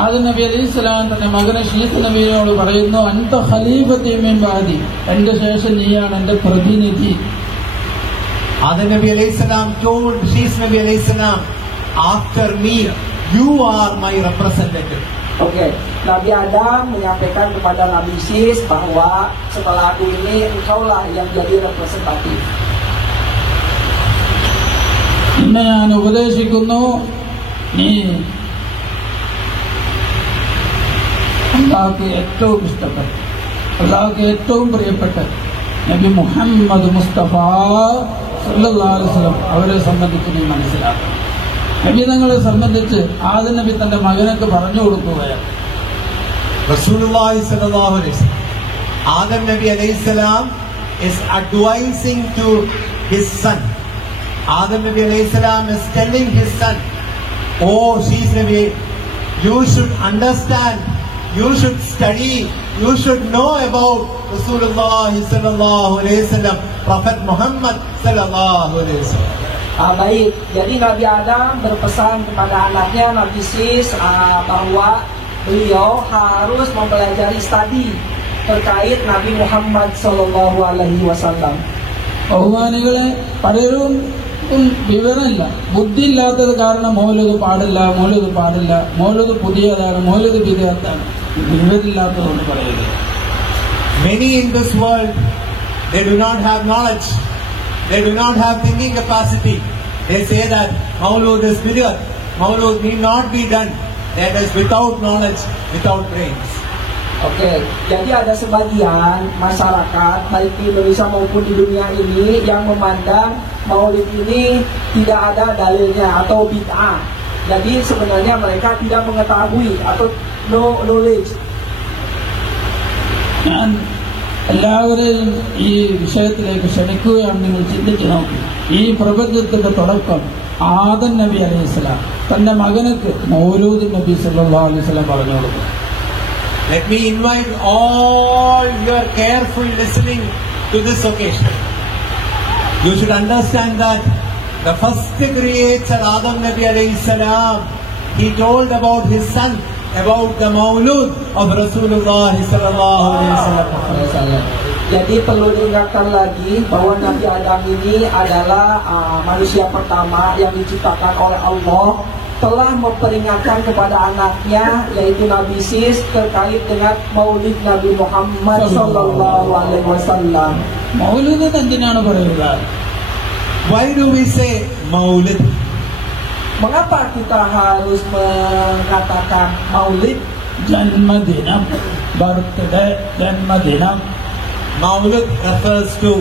Adam നബി അലൈഹിസ്സലാം തന്റെ മകനെ ഷീസ് നബിയോട് പറയുന്നു, അൻത ഖലീഫത്തി മിൻ ബഅദി, എന്റെ ശേഷം നീയാണ് എന്റെ പ്രതിനിധി. Adam Nabi alayhi salam told Shis Nabi alayhi salam, after me you are my representative. Oke, Nabi Adam menyampaikan kepada Nabi Sis bahwa setelah aku ini engkaulah yang jadi representatif. നിന്നെ ഞാൻ ഉപദേശിക്കുന്നു, നീ അള്ളാഹ്ക്ക് ഏറ്റവും ഇഷ്ടപ്പെട്ട, അള്ളാഹ്ക്ക് ഏറ്റവും പ്രിയപ്പെട്ട നബി മുഹമ്മദ് മുസ്തഫ സല്ലല്ലാഹു അലൈഹി വസല്ലം അവരെ സംബന്ധിച്ച് നീ മനസ്സിലാക്കണം. നബി തങ്ങളെ സംബന്ധിച്ച് ആദം നബി തന്റെ മകനൊക്കെ പറഞ്ഞു കൊടുക്കുകയാണ്. Rasulullah sallallahu alaihi wasallam, Adam Nabi alayhi salam is advising to his son. Adam Nabi alayhi salam is telling his son, oh Shis Nabi, you should understand, you should study, you should know about Rasulullah sallallahu alaihi wasallam, Prophet Muhammad sallallahu alaihi wasallam. Baik, jadi Nabi Adam berpesan kepada anaknya Nabi Sis bahwa beliau harus mempelajari studi terkait Nabi Muhammad sallallahu alaihi wasallam. ബഹുമാനികളെ, പലരും വിവരമില്ല, ബുദ്ധിയില്ലാത്തത് കാരണം മൗലൂദ് പാടില്ല, മൗലൂദ് പുതിയതാണ്, മൗലൂദ് ബിദ്അത്താണ്. വിവരമില്ലാത്തതുകൊണ്ട് പറയുന്നത്. Many in this world, they do not have knowledge, they do not have thinking capacity. They say that Maulud is bid'at, Maulud need not be done. That is without knowledge, without brains. Oke, jadi ada sebagian masyarakat baik di Indonesia maupun di dunia ini yang memandang Maulid ini tidak ada dalilnya atau bid'ah. Jadi sebenarnya mereka tidak mengetahui atau no knowledge. ഞാൻ എല്ലാവരെയും ഈ വിഷയത്തിലേക്ക് ക്ഷണിക്കുകയാണ്. നിങ്ങൾ ചിന്തിച്ചു നോക്കി, ഈ പ്രപഞ്ചത്തിന്റെ തുടക്കം ആദം നബി അലൈഹിസ്സലാം തന്റെ മകനക്ക് മൗലൂദ് നബി സല്ലല്ലാഹു അലൈഹി വസല്ലം പറഞ്ഞു കൊടുക്കും. Let me invite all your careful listening to this occasion. You should understand that the first creator Adam Nabi alayhi salam, he told about his son, about the Maulud of Rasulullah sallallahu alaihi wasallam. Jadi perlu diingatkan lagi bahwa Nabi Adam ini adalah manusia pertama yang diciptakan oleh Allah, telah memperingatkan kepada anaknya yaitu Nabi Sis terkait dengan Maulid Nabi Muhammad sallallahu alaihi wasallam. Moulood എന്തിനാണ് പറയുക? Why do we say Maulid? Mengapa kita harus mengatakan Maulid? ജന്മദിനം, ബർത്ത്ഡേ, ജന്മദിനം. Maulid refers to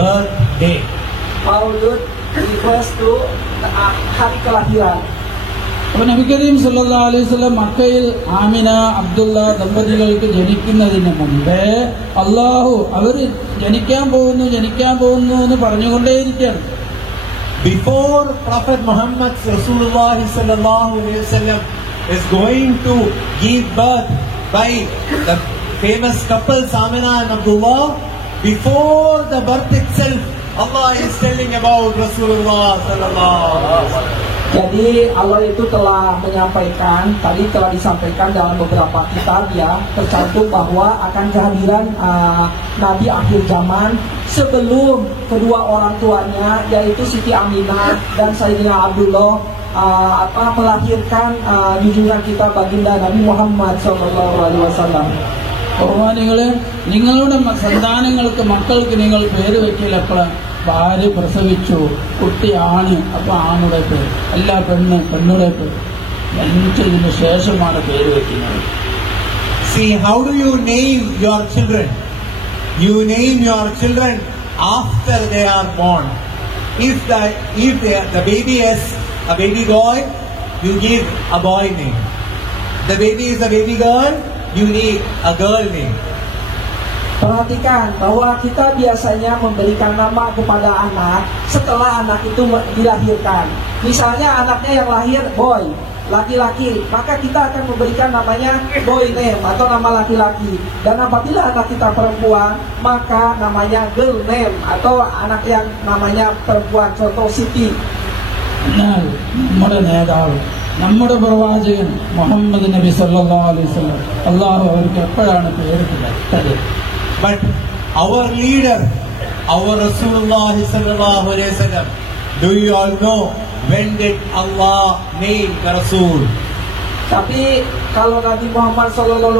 birthday. Maulud refers to hari kelahiran. അപ്പൊ നബി കരീം സല്ലല്ലാഹു അലൈഹി വസല്ലം മക്കയിൽ ആമിന അബ്ദുള്ള ദമ്പതികൾക്ക് ജനിക്കുന്നതിന് മുമ്പേ അള്ളാഹു അവര് ജനിക്കാൻ പോകുന്നു എന്ന് പറഞ്ഞുകൊണ്ടേയിരിക്കുകയാണ്. Before Prophet Muhammad Rasulullah sallallahu alaihi wasallam is going to give birth by the famous couple Amina and Abdullah, before the birth itself, Allah is telling about Rasulullah sallallahu alaihi wasallam. Jadi Allah itu telah menyampaikan, tadi telah disampaikan dalam beberapa kitab ya, tercantum bahwa akan kehadiran Nabi akhir zaman sebelum kedua orang tuanya yaitu Siti Aminah dan Sayyidina Abdullah melahirkan junjungan kita baginda Nabi Muhammad SAW. ബഹുമാനികളെ, നിങ്ങളുടെ സന്താനങ്ങൾക്ക് മക്കൾക്ക് നിങ്ങൾ പേര് വെക്കില്ല. എപ്പോഴാണ് ഭാര്യ പ്രസവിച്ചു, കുട്ടിയാണ്, അപ്പൊ ആണുടെ പേര്, അല്ല പെണ്ണുടെ പേര്, ജനിച്ചതിന് ശേഷമാണ് പേര് വെക്കുന്നത്. See, how do you name your children? You name your children after they are born. If the baby is a baby boy, you give a boy name. The baby is a baby girl, you need a girl name. Perhatikan bahwa kita biasanya memberikan nama kepada anak setelah anak itu dilahirkan. Misalnya anaknya yang lahir boy, laki-laki, maka kita akan memberikan namanya boy name atau nama laki-laki. Dan apabila anak kita perempuan, maka namanya girl name atau anak yang namanya perempuan, contoh Siti. എന്നാൽ നമ്മുടെ നേതാവ്, നമ്മുടെ പ്രവാചകൻ മുഹമ്മദ് നബി സല്ലല്ലാഹു അലൈഹി വസല്ലം അള്ളാഹു അവർക്ക് എപ്പോഴാണ് പേര് ഇട്ടത്? But our leader, our Rasulullah sallallahu alaihi wasallam, do you all know when did Allah name the Rasul? Tapi kalau Nabi Muhammad SAW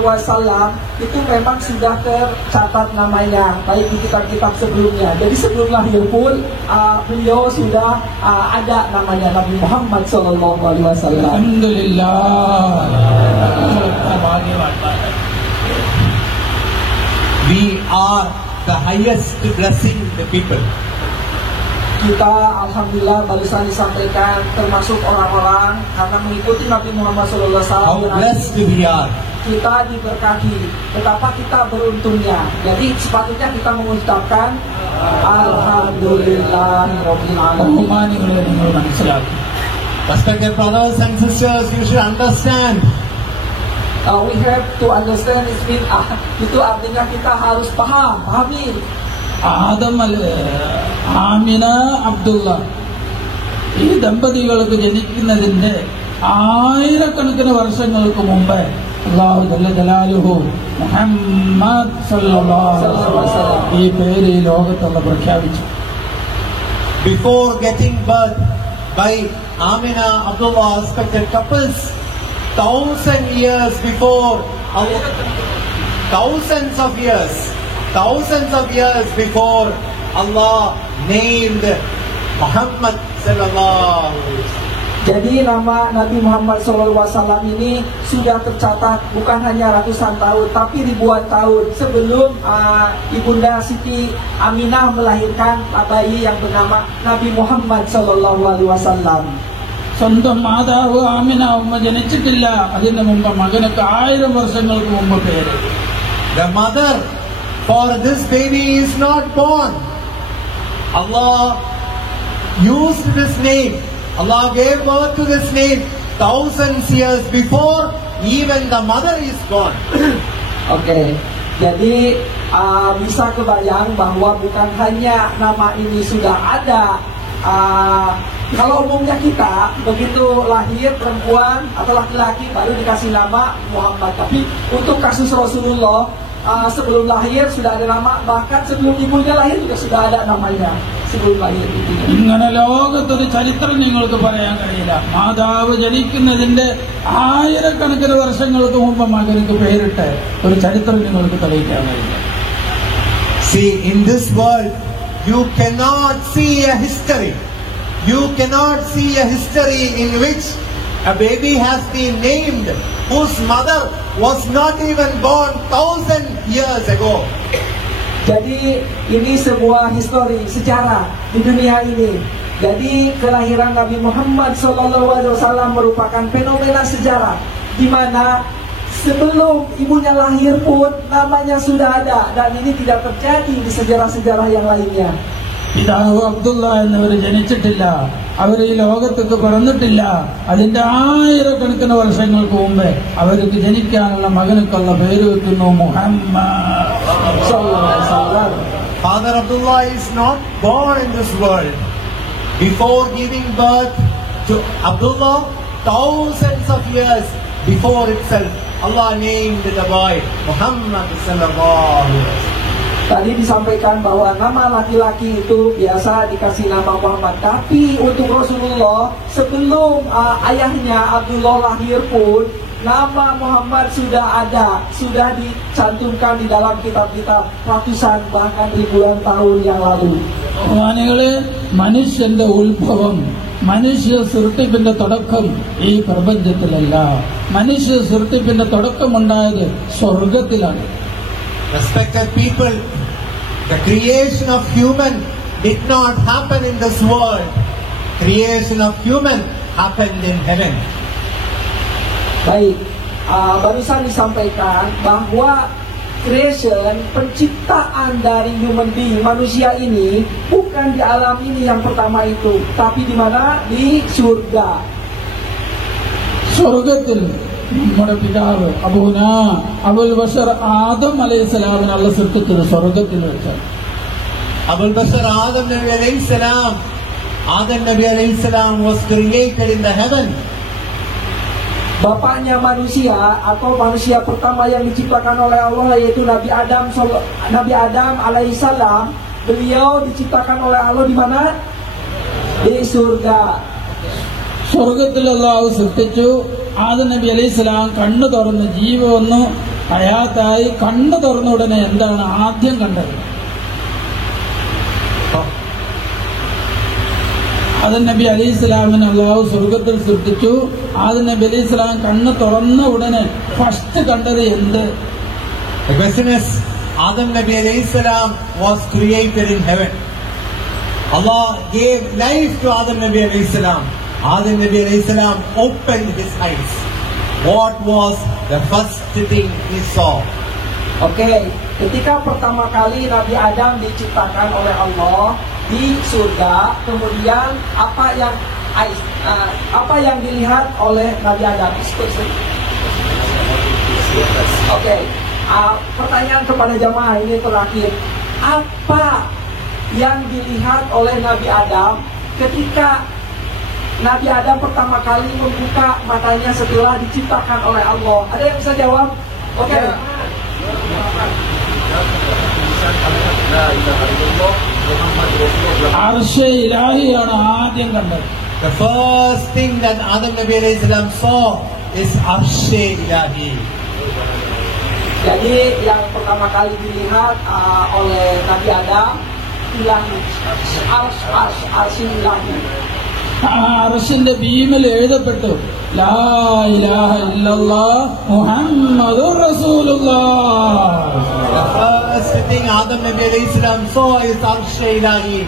itu memang sudah tercatat namanya baik di kitab-kitab sebelumnya. Jadi sebelum lahir pun beliau sudah ada namanya Nabi Muhammad SAW. Alhamdulillah. We are the highest blessing the people. Kita alhamdulillah barusan disampaikan termasuk orang-orang karena mengikuti Nabi Muhammad SAW. How blessed we are. Kita diberkahi, betapa kita beruntungnya. Jadi sepatutnya kita mengucapkan Alhamdulillahirabbil alamin. ബഹുമാനികളെ, നിങ്ങൾ മനസ്സിലാക്കി. Respected brothers and sisters, you should understand. We have to understand itu artinya kita harus pahami. Amina അബ്ദുള്ള ഈ ദമ്പതികൾക്ക് ജനിക്കുന്നതിന്റെ ആയിരക്കണക്കിന് വർഷങ്ങൾക്ക് മുമ്പേ അല്ലാഹു ജല്ല ജലാലുഹു മുഹമ്മദ് സല്ലല്ലാഹു അലൈഹി വസല്ലം ഈ പേര് ഈ ലോകത്തുള്ള പ്രഖ്യാപിച്ചു. Before getting birth by Amina Abdullah, respected couples, 1,000 years before, thousands of years before Allah named Muhammad sallallahu alaihi wasallam. Jadi nama Nabi Muhammad SAW ini sudah tercatat bukan hanya ratusan tahun, tapi ribuan tahun sebelum Ibunda Siti Aminah melahirkan bayi yang bernama Nabi Muhammad SAW. സ്വന്തം മാതാവ് ആമിന ഉമ്മ ജനിച്ചിട്ടില്ല, അതിന് മുമ്പ് മകനൊക്കെ 1000 വർഷങ്ങൾക്ക് മുമ്പ് പേര്. The mother for this baby is not born. Allah used this name. Allah gave birth to this name thousands years before even the mother is born. Oke, jadi bisa kebayang bahwa bukan hanya nama ini sudah ada. Kalau umumnya kita begitu lahir perempuan atau laki-laki baru dikasih nama Muhammad, tapi untuk kasus Rasulullah sebelum lahir sudah ada nama, bahkan sebelum ibunya lahir juga sudah ada namanya sebelum lahir. ഇങ്ങനെ ലോകത്തൊരു ചരിത്രം നിങ്ങൾക്ക് പറയാൻ കഴിയില്ല. മാതാവ് ജനിക്കുന്നതിന്റെ 1000കണക്കിന് വർഷങ്ങൾക്ക് മുമ്പ് മകനക്ക് പേരിട്ട് ഒരു ചരിത്രം നിങ്ങൾക്ക് തെളിയിക്കാൻ കഴിയില്ല. See, in this world you cannot see a history. You cannot see a history in which a baby has been named whose mother was not even born 1000 years ago. Jadi ini sebuah histori, sejarah di dunia ini. Jadi kelahiran Nabi Muhammad SAW merupakan fenomena sejarah di mana sebelum ibunya lahir pun namanya sudah ada, dan ini tidak terjadi di sejarah-sejarah yang lainnya. പിതാവ് അബ്ദുള്ള എന്നിവർ ജനിച്ചിട്ടില്ല, അവർ ഈ ലോകത്തേക്ക് പിറന്നിട്ടില്ല. അതിന്റെ 1000കണക്കിന് വർഷങ്ങൾക്ക് മുമ്പേ അവർക്ക് ജനിക്കാനുള്ള മകനക്കുള്ള പേര് വെക്കുന്നു Muhammad. Father Abdullah is not born in this world. Before giving birth to Abdullah, thousands of years before itself, Allah named the boy Muhammad sallallahu alaihi wasallam. Tadi disampaikan bahwa nama laki-laki itu biasa dikasih nama Muhammad, tapi untuk Rasulullah sebelum ayahnya Abdullah lahir pun nama Muhammad sudah ada, sudah dicantumkan di dalam kitab-kitab ratusan bahkan ribuan tahun yang lalu. ബഹുമാനികളെ, മനുഷ്യന്റെ ഉത്ഭവം, മനുഷ്യ സൃഷ്ടിപ്പിന്റെ തുടക്കം ഈ പ്രപഞ്ചത്തിലല്ല. മനുഷ്യ സൃഷ്ടിപ്പിന്റെ തുടക്കമുണ്ടായത് സ്വർഗത്തിലാണ്. Respected people, the creation of human did not happen in this world. Creation of human happened in heaven. Baik, barusan disampaikan bahwa creation, penciptaan dari human being, manusia ini bukan di alam ini yang pertama itu, tapi di mana? Di surga. സ്വർഗത്തിൽ നമ്മുടെ പിതാവ് അബുൽ ബഷർ ആദം അലൈഹിസ്സലാമിനെ അല്ലാഹു സൃഷ്ടിച്ചത് സ്വർഗത്തിൽ വെച്ചാണ്. Abul Bashar Adam Nabi alayhi salam, Adam Nabi alayhi salam was created in the heaven. Bapaknya manusia atau manusia pertama yang diciptakan oleh Allah yaitu Nabi Adam alaihissalam, beliau diciptakan oleh Allah di mana? Di surga. സ്വർഗത്തിൽ അല്ലാഹു സൃഷ്ടിച്ചു. ആദം നബി അലൈഹിസ്സലാം കണ്ണു തുറന്ന് ജീവ വന്നു, ഹയാത്തായി. കണ്ണു തുറന്ന ഉടനെ എന്താണ് ആദ്യം കണ്ടത്? ആദം നബി അലൈഹിസ്സലാമിനെ അല്ലാഹു സ്വർഗത്തിൽ സൃഷ്ടിച്ചു. ആദം നബി അലൈഹിസ്സലാം കണ്ണ് തുറന്ന ഉടനെ ഫസ്റ്റ് കണ്ടത് എന്ത്? The question is, Adam Nabi alayhi salam was created in heaven. Allah gave life to Adam Nabi alayhi salam. Adam Nabi alayhi salam opened his eyes. What was the first thing he saw? Oke, ketika pertama kali Nabi Adam diciptakan oleh Allah di surga, kemudian apa yang dilihat oleh Nabi Adam? Oke, pertanyaan kepada jamaah ini terakhir, apa yang dilihat oleh Nabi Adam ketika Nabi Adam pertama kali membuka matanya setelah diciptakan oleh Allah? Ada yang bisa jawab? Oke. അർശേ ഇലാഹിയാണ് ആദ്യം കണ്ടത്. The first thing that Adam Nabi alayhi salam saw is Arshe Ilahi. Jadi yang pertama kali dilihat oleh Nabi Adam, ilahi, arsy ilahi. ആ അർശിന്റെ ഭീമിൽ എഴുതപ്പെട്ടു ലാ ഇലാഹ ഇല്ലല്ലാഹ് മുഹമ്മദുർ റസൂലുള്ളാഹ്. The first thing Adam Nabi alayhi salam saw is Arsh Ilahi.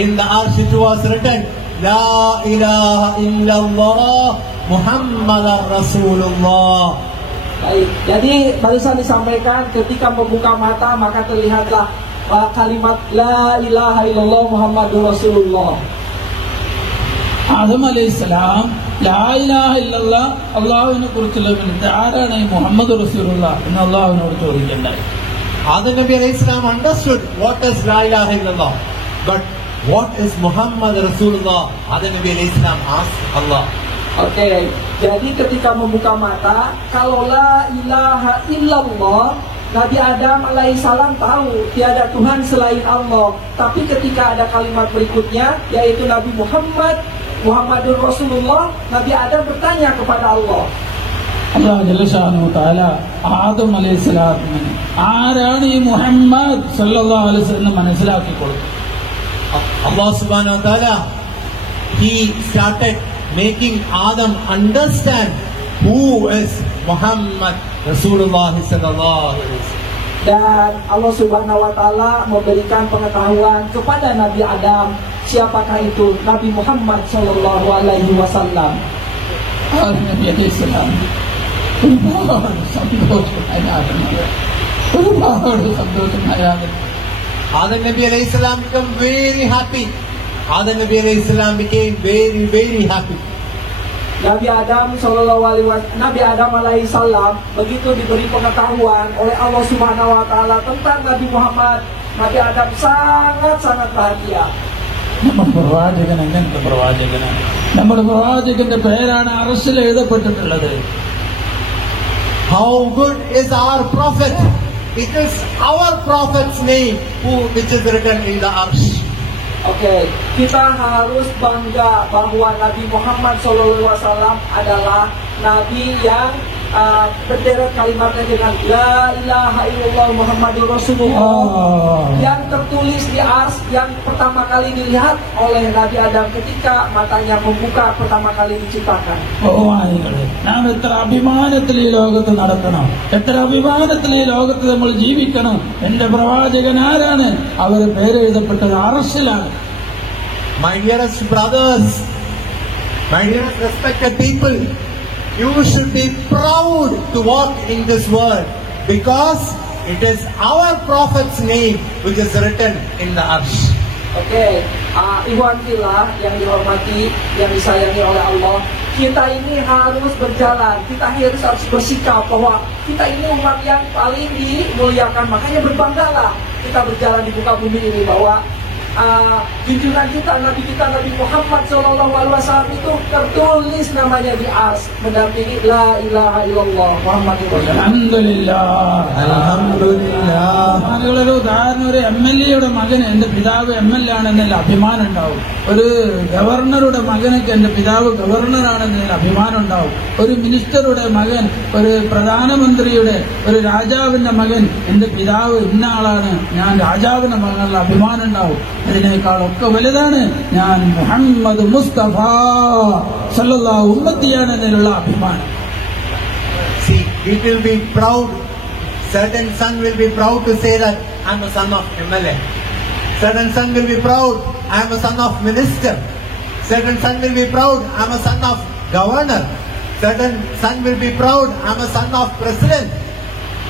In the Arsh it was written, La ilaha illallah Muhammadar Rasulullah. Baik, jadi barusan disampaikan ketika membuka mata maka terlihatlah kalimat La ilaha illallah Muhammadur Rasulullah. Adam അലൈഹിസ്സലാം ലാ ഇലാഹ ഇല്ലല്ലാഹ് അല്ലാഹുവിനെ കുറിച്ചുള്ള വിളിച്ച് ആരാണ് ഈ മുഹമ്മദ് റസൂലുള്ളാഹ് എന്ന് അല്ലാഹുവിനോട് ചോദിക്കണ്ടായി. Adam Nabi alayhi salam understood what is La ilaha illallah, but what is Muhammad Rasulullah? Adam Nabi alayhi salam asked Allah. Oke, jadi ketika membuka mata, kalau la ilaha illallah, Nabi Adam alaihissalam tahu tiada Tuhan selain Allah. Tapi ketika ada kalimat berikutnya, yaitu Nabi Muhammadur Rasulullah, Nabi Adam bertanya kepada Allah. അല്ലാഹു ജല്ല ശഅനഹു തആല ആദം അലൈഹിസ്സലാമിന് ആരാണ് ഈ മുഹമ്മദ് സല്ലല്ലാഹു അലൈഹി വസല്ലം മനസ്സിലാക്കി കൊടുത്തു. Allah subhanahu wa ta'ala, he started making Adam understand who is Muhammad Rasulullah sallallahu alaihi wasallam. Dan Allah Subhanahu wa taala memberikan pengetahuan kepada Nabi Adam siapakah itu Nabi Muhammad sallallahu alaihi wasallam. Adam നബി അലൈഹിസ്സലാം ഒരുപാട് സന്തോഷമായാണ്. Adam Nabi alayhi salam became very happy. Adam Nabi alayhi salam became very, very happy. Nabi Adam alaihissalam begitu diberi pengetahuan oleh Allah Subhanahu wa taala tentang Nabi Muhammad, Nabi Adam sangat bahagia. നമ്മുടെ പ്രവാചകൻ എങ്ങനത്തെ പ്രവാചകനാണ്? നമ്മുടെ പ്രവാചകന്റെ പേരാണ് അർശിൽ എഴുതപ്പെട്ടിട്ടുള്ളത്. How good is our prophet? It is our prophet's name which is written in the Arsh. Oke, kita harus bangga bahwa Nabi Muhammad SAW adalah Nabi yang berderet kalimatnya dengan La ilaha illallah Muhammadur Rasulullah yang tertulis di Ars yang pertama kali dilihat oleh Nabi Adam ketika matanya membuka pertama kali diciptakan. ബഹുമാനികളെ, നാം എത്ര അഭിമാനത്തിൽ ഈ ലോകത്ത് നടക്കണം, എത്ര അഭിമാനത്തിൽ ഈ ലോകത്ത് നമ്മൾ ജീവിക്കണം. എന്റെ പ്രവാചകൻ ആരാണ്? അവർ പേരെഴുതപ്പെട്ടത് അർശിലാണ്. My dearest brothers, my dearest respected people, you should be proud to walk in this world because it is our prophet's name which is written in the Arsh. Oke, ikhwan fillah yang dihormati, yang disayangi oleh Allah, kita ini harus berjalan, kita harus bersikap bahwa kita ini umat yang paling dimuliakan, makanya berbanggalah kita berjalan di muka bumi ini bahwa junjungan kita Nabi Muhammad SAW itu tertulis namanya di Ars mendampingi La ilaha illallah Muhammadur Rasulullah. Alhamdulillah. ഒരു ഉദാഹരണം, ഒരു MLA-യുടെ മകന് എന്റെ പിതാവ് MLA ആണെന്നതിൽ അഭിമാനം ഉണ്ടാവും. ഒരു ഗവർണറുടെ മകനൊക്കെ എന്റെ പിതാവ് ഗവർണറാണെന്നതിൽ അഭിമാനം ഉണ്ടാവും. ഒരു മിനിസ്റ്ററുടെ മകൻ, ഒരു പ്രധാനമന്ത്രിയുടെ, ഒരു രാജാവിന്റെ മകൻ എന്റെ പിതാവ് ഇന്ന ആളാണ്, ഞാൻ രാജാവിന്റെ മകനുള്ള അഭിമാനം ഉണ്ടാവും. ഇതിനേക്കാളൊക്കെ വലുതാണ് ഞാൻ മുഹമ്മദ് മുസ്തഫ സല്ലല്ലാഹു ഉമ്മത്തിയാണെന്നതിലുള്ള അഭിമാനം. See, we will be proud. Certain son will be proud to say that I am a son of MLA. Certain son will be proud, I am a son of minister. Certain son will be proud, I am a son of governor. Certain son will be proud, I am a son of president.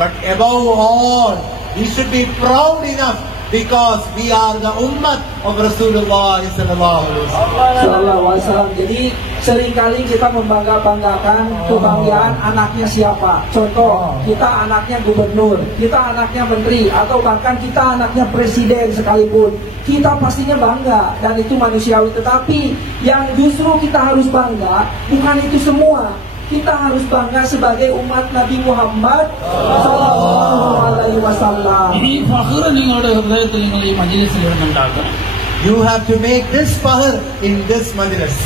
But above all, we should be proud enough because we are the ummah of Rasulullah sallallahu alaihi wasallam. Jadi seringkali kita membanggakan kebanggaan anaknya siapa. Contoh, kita anaknya gubernur, kita anaknya menteri, atau bahkan kita anaknya presiden sekalipun. Kita pastinya bangga dan itu manusiawi. Tetapi yang justru kita harus bangga bukan itu semua. Kita harus bangga sebagai umat Nabi Muhammad sallallahu alaihi wasallam. ഈ ഫഖ്ർ നിങ്ങളുടെ ഹൃദയത്തിൽ നിങ്ങൾ ഈ മജ്‌ലിസിൽ ഉണ്ടാക്കണം. You have to make this fahr in this majlis.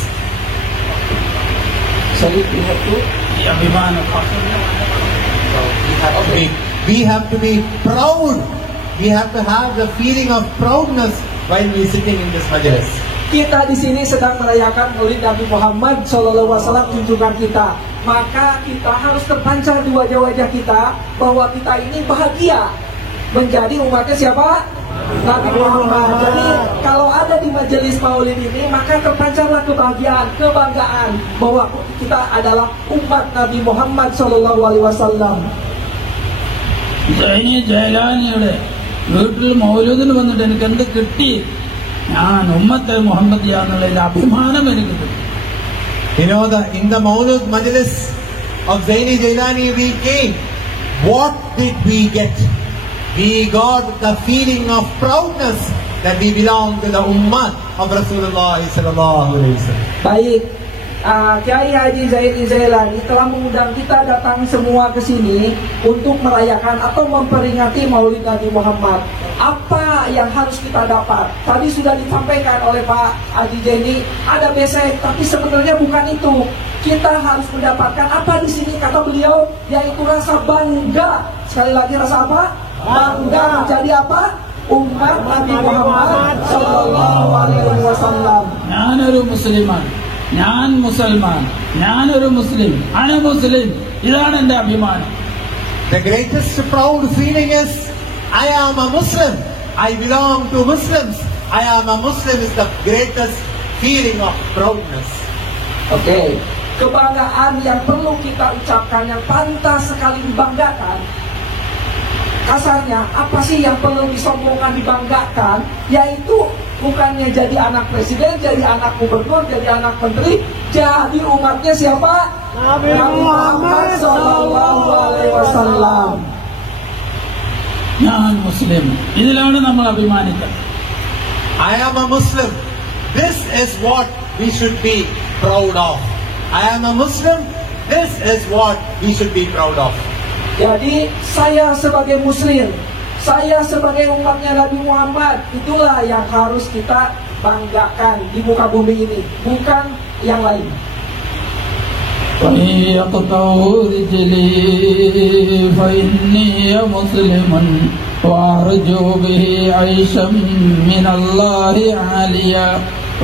ഈ അഭിമാനം We have to be proud. We have to have the feeling of proudness while we sitting in this majlis. Kita di sini sedang merayakan Maulid Nabi Muhammad SAW, junjungan kita. Maka kita harus terpancar di wajah-wajah kita bahwa kita ini bahagia menjadi umatnya siapa? Nabi Muhammad. Jadi kalau ada di majelis Maulid ini, maka terpancarlah kebahagiaan, kebanggaan bahwa kita adalah umat Nabi Muhammad SAW. Jaini ജയലാനിയുടെ വീട്ടിൽ മൗലൂദിന് വന്നിട്ട് എനിക്ക് എന്ത് കിട്ടി? ഞാൻ ഉമ്മത്തെ മുഹമ്മദിയാന്നുള്ളതിൽ അഭിമാനം എനിക്ക് കിട്ടി. You know, in the Maulud Majlis of Zaini Jailani we came. What did we get? We got the feeling of proudness that we belong to the ummah of Rasulullah sallallahu alaihi wasallam. Baik, Kiai Haji Zaini Jailani telah mengundang kita datang semua ke sini untuk merayakan atau memperingati Maulid Nabi Muhammad. Apa yang harus kita dapat? Tadi sudah disampaikan oleh Pak Haji Zaini, ada besek, tapi sebenarnya bukan itu. Kita harus mendapatkan apa di sini, kata beliau, yaitu rasa bangga. Sekali lagi, rasa apa? Bangga menjadi apa? Umat Nabi Muhammad Sallallahu Alaihi Wasallam. ഞാനൊരു മുസ്ലിമാണ്, ഞാൻ മുസൽമാൻ, ഞാനൊരു മുസ്ലിം, അന മുസ്ലിം. ഇതാണ് എന്റെ അഭിമാനം. The greatest proud feeling is I am a Muslim. I belong to Muslims. I am a Muslim is the greatest feeling of proudness. Oke, kebanggaan yang perlu kita ucapkan, yang pantas sekali dibanggakan. Kasarnya, apa sih yang perlu disombongkan, dibanggakan? Yaitu bukannya jadi anak presiden, jadi anak gubernur, jadi anak menteri, jadi umatnya siapa? Nabi Muhammad Sallallahu Alaihi Wasallam. ഞാൻ മുസ്ലിം, ഇതിലാണ് നമ്മൾ അഭിമാനിക്കുന്നത്. I am a Muslim. This is what we should be proud of. I am a Muslim. This is what we should be proud of. Jadi saya sebagai muslim, saya sebagai umatnya Nabi Muhammad, itulah yang harus kita banggakan di muka bumi ini, bukan yang lain. فَيَقْطَعُوا رِجْلِي فَإِنِّي مُسْلِمٌ وَأَرْجُو بِهِ عَيْشًا مِنَ اللَّهِ عَالِيًا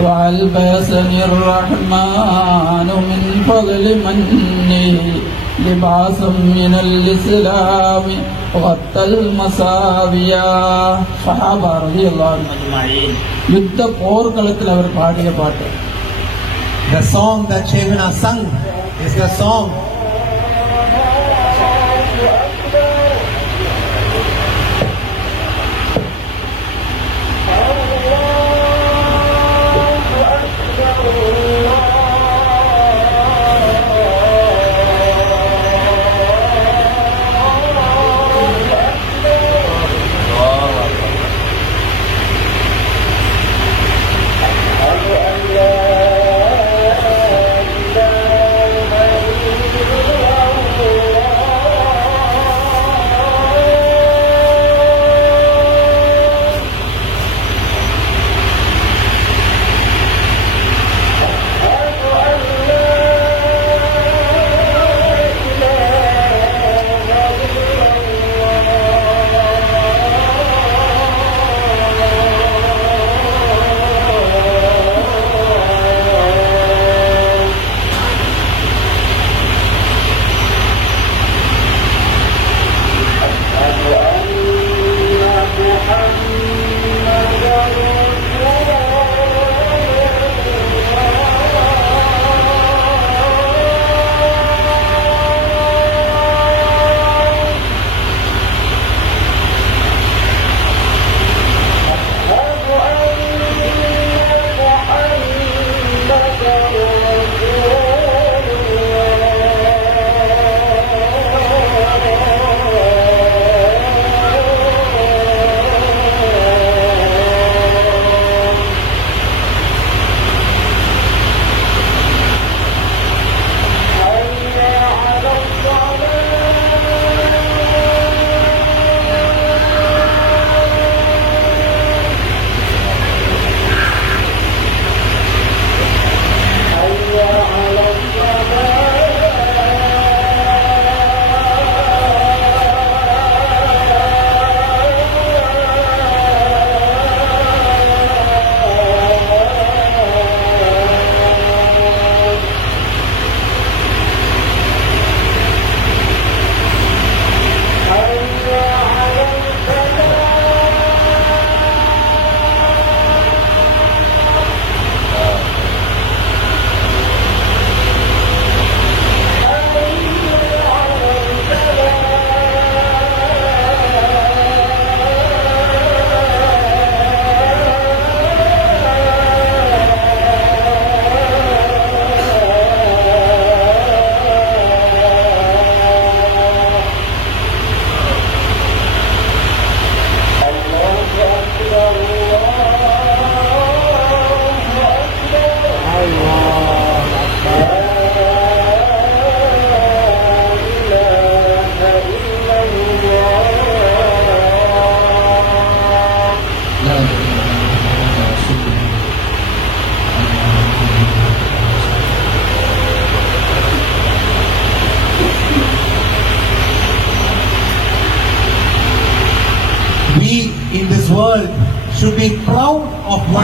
وَأَلْبَسَنِي الرَّحْمَنُ مِنْ فَضْلِ مَنِّهِ لِبَاسًا مِنَ الْإِسْلَامِ وَغَطَّى الْمَسَاوِيَا. സഹാബ റളിയല്ലാഹു അൻഹും അജ്മഈൻ യുദ്ധ പോർക്കളത്തിൽ അവർ പാടിയ പാട്ട്. The song that Shaykhuna sung is the song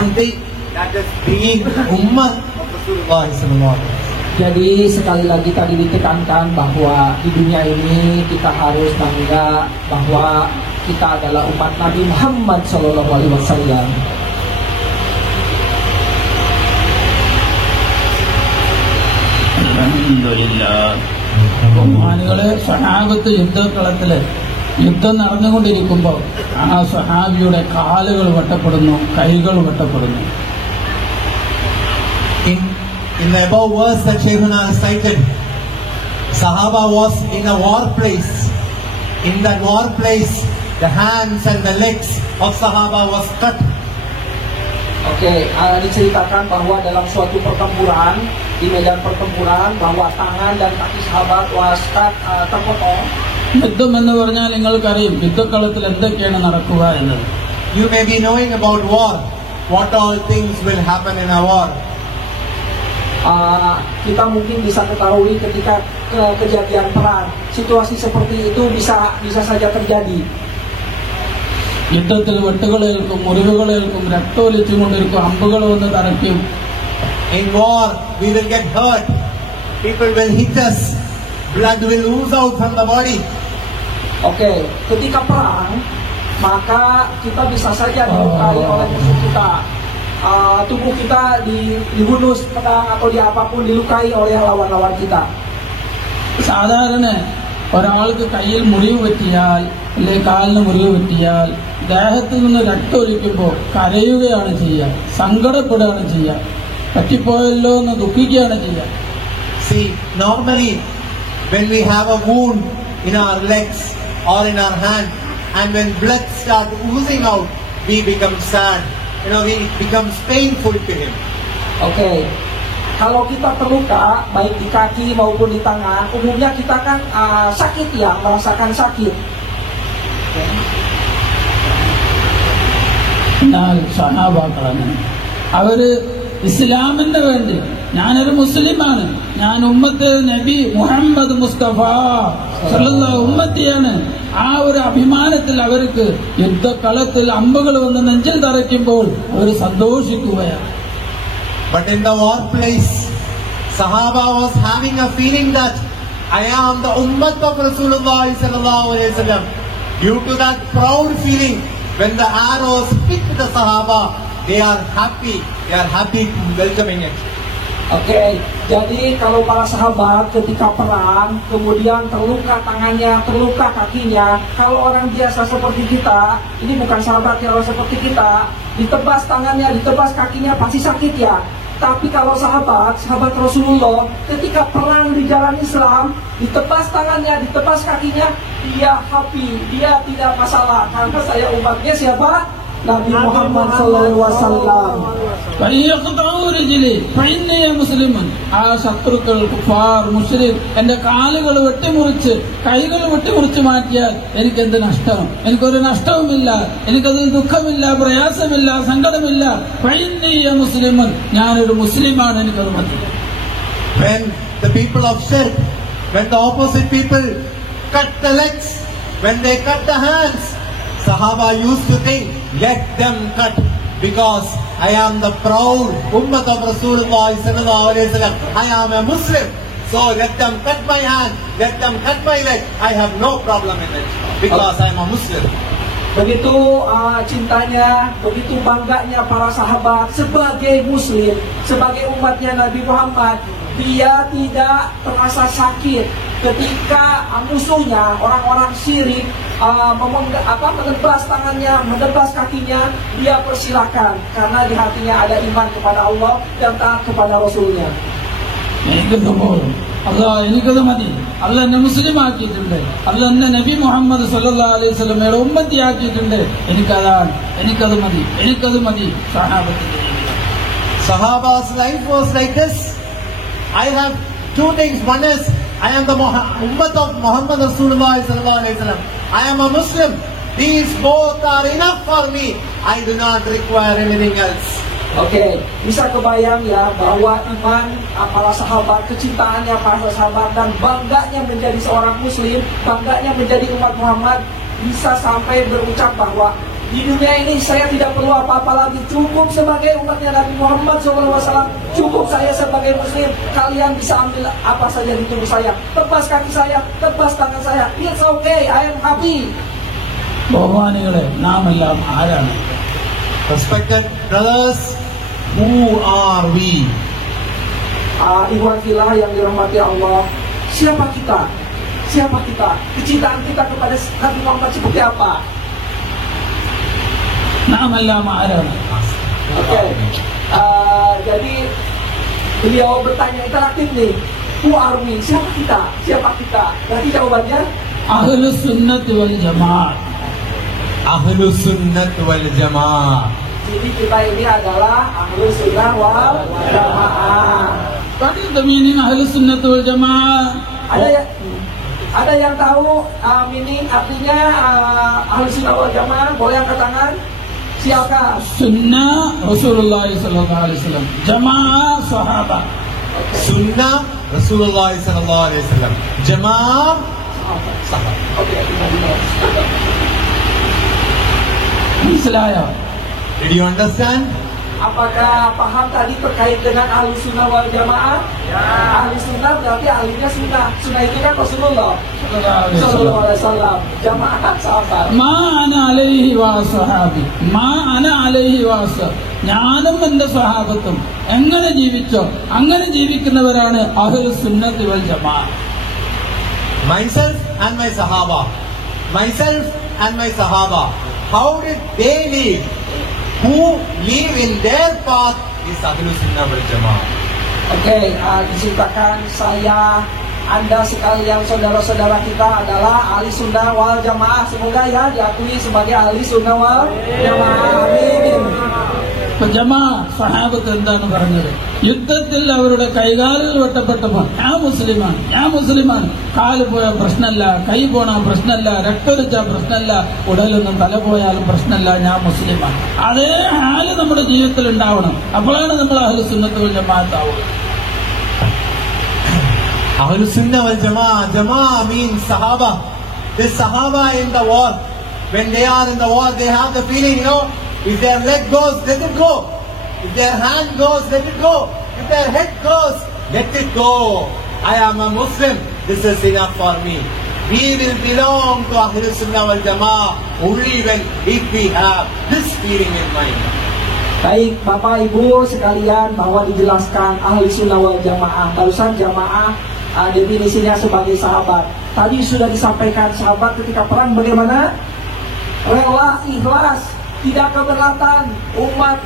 one thing, that is being ummah of Rasulullah sallallahu alaihi wasallam. Jadi sekali lagi tadi ditekankan bahwa di dunia ini kita harus bangga bahwa kita adalah umat Nabi Muhammad Sallallahu Alaihi Wasallam. ബഹുമാനികളെ, സഹാബത്ത് യുദ്ധക്കളത്തില് യുദ്ധം നടന്നുകൊണ്ടിരിക്കുമ്പോൾ ആ സഹാബിയുടെ കാലുകൾ വെട്ടപ്പെടുന്നു, കൈകൾ വെട്ടപ്പെടുന്നു. In the above verse that Shaykhuna cited, Sahaba was in a war place. In that war place, the hands and the legs of Sahaba was cut. Oke, diceritakan bahwa dalam suatu pertempuran, di medan pertempuran, bahwa tangan dan kaki sahabat was terpotong. യുദ്ധം എന്ന് പറഞ്ഞാൽ നിങ്ങൾക്കറിയും യുദ്ധക്കളത്തിൽ എന്തൊക്കെയാണ് നടക്കുക എന്നത്. You may be knowing about war, what all things will happen in a war. Kita mungkin bisa ketahui ketika kejadian perang, situasi seperti itu bisa saja terjadi. യുദ്ധത്തിൽ വെട്ടുകളേൽക്കും, മുറിവുകളേൽക്കും, രക്തമൊലിച്ചുകൊണ്ടിരിക്കും, അമ്പുകൾ വന്ന് തറയ്ക്കും. In war, we will get hurt. People will hit us. Blood will ooze out from the body. Oke, ketika perang, maka kita bisa saja dilukai oleh musuh kita. Tubuh kita dihunus pedang atau di apapun, dilukai oleh lawan-lawan kita. സാധാരണ ഒരാൾക്ക് കയ്യിൽ മുറിവ് പറ്റിയാൽ അല്ലെങ്കിൽ കാലിന് മുറിവ് പറ്റിയാൽ ദേഹത്തിൽ നിന്ന് രക്തമൊലിക്കുമ്പോൾ കരയുകയാണ് ചെയ്യുക, സങ്കടപ്പെടുകയാണ് ചെയ്യുക, പറ്റിപ്പോയല്ലോ എന്ന് ദുഃഖിക്കുകയാണ് ചെയ്യുക. See, normally when we have a wound in our legs or in our hand, and when blood starts oozing out, we become sad. It becomes painful to him. Oke, kalau kita terluka baik di kaki maupun di tangan, umumnya kita kan sakit ya, merasakan sakit. എന്നാൽ സഹാബാക്കളാണ് അവര് ഇസ്ലാമിന് വേണ്ടി, ഞാനൊരു മുസ്ലിമാണ്, ഞാൻ ഉമ്മത്ത് നബി മുഹമ്മദ് മുസ്തഫ സല്ലല്ലാഹു ഉമ്മത്തിയാണ്, ആ ഒരു അഭിമാനത്തിൽ അവർക്ക് യുദ്ധക്കളത്തിൽ അമ്പുകൾ വന്ന് നെഞ്ചിൽ തറയ്ക്കുമ്പോൾ അവർ സന്തോഷിക്കുകയാണ്. But in the workplace, Sahaba was having a feeling that I am the ummah of Rasulullah sallallahu alaihi wasallam. Due to that proud feeling, when the arrows hit the Sahaba, they are happy welcoming it. Oke, jadi kalau para sahabat ketika perang, kemudian terluka tangannya, terluka kakinya, kalau orang biasa seperti kita, ini bukan sahabat kalau seperti kita, ditebas tangannya, ditebas kakinya pasti sakit ya. Tapi kalau sahabat Rasulullah, ketika perang di jalan Islam, ditebas tangannya, ditebas kakinya, dia happy, dia tidak masalah, karena saya umatnya siapa? Nabi Muhammad SAW. മുസ്ലിമൻ, ആ ശത്രുക്കൾ, കുഫാർ, മുശ്രിക് എന്റെ കാലുകൾ വെട്ടിമുറിച്ച് കൈകൾ വെട്ടിമുറിച്ച് മാറ്റിയാൽ എനിക്കെന്ത് നഷ്ടം? എനിക്കൊരു നഷ്ടവുമില്ല, എനിക്കതിൽ ദുഃഖമില്ല, പ്രയാസമില്ല, സങ്കടമില്ല. മുസ്ലിമൻ, ഞാനൊരു മുസ്ലിമാണ്, എനിക്കത് മതി. When the people of Shirk, when the opposite people cut the legs, when they cut the hands, Sahaba used to think, let them cut, because I am the proud ummah of Rasulullah sallallahu alaihi wasallam. I am a Muslim, so let them cut my hand, let them cut my leg. I have no problem in it, because I am a Muslim. Begitu cintanya, begitu bangganya para sahabat sebagai Muslim, sebagai umatnya Nabi Muhammad. Dia tidak terasa sakit ketika musuhnya, orang-orang syirik, menebas tangannya, menebas kakinya. Dia persilakan, karena di hatinya ada iman kepada Allah dan taat kepada Rasulnya. എനിക്കത് മതി, അല്ല എന്നെ മുസ്ലിം ആക്കിയിട്ടുണ്ട്, അല്ല എന്നെ നബി മുഹമ്മദ് സല്ലല്ലാഹു അലൈഹി വസല്ലമയുടെ ഉമ്മത്തിയാക്കിയിട്ടുണ്ട്, എനിക്കത് മതി. Sahaba's life was like this. I have two things. One is, I am the ummah of Muhammad Rasulullah sallallahu alaihi wasallam. I am a Muslim. These both are enough for me. I do not require anything else. Oke, bisa kebayang ya bahwa iman para sahabat, kecintaannya para sahabat dan bangganya menjadi seorang Muslim, bangganya menjadi umat Muhammad, bisa sampai berucap bahwa Di dunia ini saya tidak perlu apa-apa lagi. Cukup sebagai umatnya Nabi Muhammad SAW. Cukup saya sebagai muslim. Kalian bisa ambil apa saja di tubuh saya. Tebas kaki saya, tebas tangan saya. It's okay, I am happy. ബഹുമാനികളെ, നാം എല്ലാം ആരാണ്? Respected brothers, who are we? Ikhwan fillah yang dirahmati Allah, siapa kita? Siapa kita? Kecintaan kita kepada Nabi Muhammad seperti apa? നാം എല്ലാം ആരാണ്? Oke. Jadi beliau bertanya interaktif nih. Who are we? Siapa kita? Siapa kita? Berarti jawabannya അഹ്ലുസ് സുന്നത്ത് വൽ ജമാഅത്ത്. Ahlus Sunnah wal Jamaah. jadi kita ini adalah Ahlus Sunnah wal Jamaah. What is the meaning ahlus sunnah wal jamaah? Ada yang tahu meaning artinya Ahlus Sunnah wal Jamaah? Boleh angkat tangan. Silakan. Sunnah Rasulullah sallallahu alaihi wasallam, jamaah sahabat. Sunnah Rasulullah sallallahu alaihi wasallam, Jamaah sahabat. Oke, മനസ്സിലായോ? Did you understand? apakah paham tadi terkait dengan Ahlus Sunnah wal Jamaah? Ahlus Sunnah berarti ahlinya sunnah. Sunnah itu kan Rasulullah sallallahu alaihi wasallam. Jamaah sahabat. മാ അന അലൈഹി വസഹാബി, മാ അന അലൈഹി വസ, ഞാനും എന്റെ സ്വഹാബത്തും എങ്ങനെ ജീവിച്ചോ അങ്ങനെ ജീവിക്കുന്നവരാണ് അഹ്ലുസ് സുന്നത്ത് വൽ ജമാഅ. Myself and my Sahaba. Myself and my Sahaba. How did they live? Who live in their path is Ahlus Sunnah wal Jamaah. Oke, diceritakan saya, Anda sekalian, saudara-saudara kita adalah ahli sunnah wal jamaah. Semoga ya diakui sebagai ahli sunnah wal jamaah. Amin. ജമാഅ സഹാബത്ത് എന്താണ് പറഞ്ഞത്? യുദ്ധത്തിൽ അവരുടെ കൈകാലിൽ വെട്ടപ്പെട്ടപ്പോൾ ഞാൻ മുസ്ലിമാണ്, കാല് പോയാൽ പ്രശ്നമല്ല, കൈ പോണാൽ പ്രശ്നമല്ല, രക്തൊലിച്ചാൽ പ്രശ്നമല്ല, ഉടലൊന്നും തല പോയാലും പ്രശ്നമല്ല, ഞാൻ മുസ്ലിമാണ്. അതേ ഹാല് നമ്മുടെ ജീവിതത്തിൽ ഉണ്ടാവണം. അപ്പോഴാണ് നമ്മൾ അഹ്ലുസ് സുന്നത്ത് വൽ ജമാഅത്ത് ആവുക. Ahlus Sunnah wal Jamaah. Jamaah means Sahaba. The Sahaba in the war, when they are in the war, they have the feeling, if their leg goes, let it go. If their hand goes, let it go. If their head goes, let it go. I am a Muslim. This is enough for me. We will belong to Ahlus Sunnah wal Jamaah only if we have this feeling in mind. Baik, Bapak Ibu sekalian, bahwa dijelaskan ahli sunnah wal jamaah. Barusan jamaah definisinya sebagai sahabat. Tadi sudah disampaikan sahabat ketika perang bagaimana? Rela, ikhlas, tidak keberatan. Umat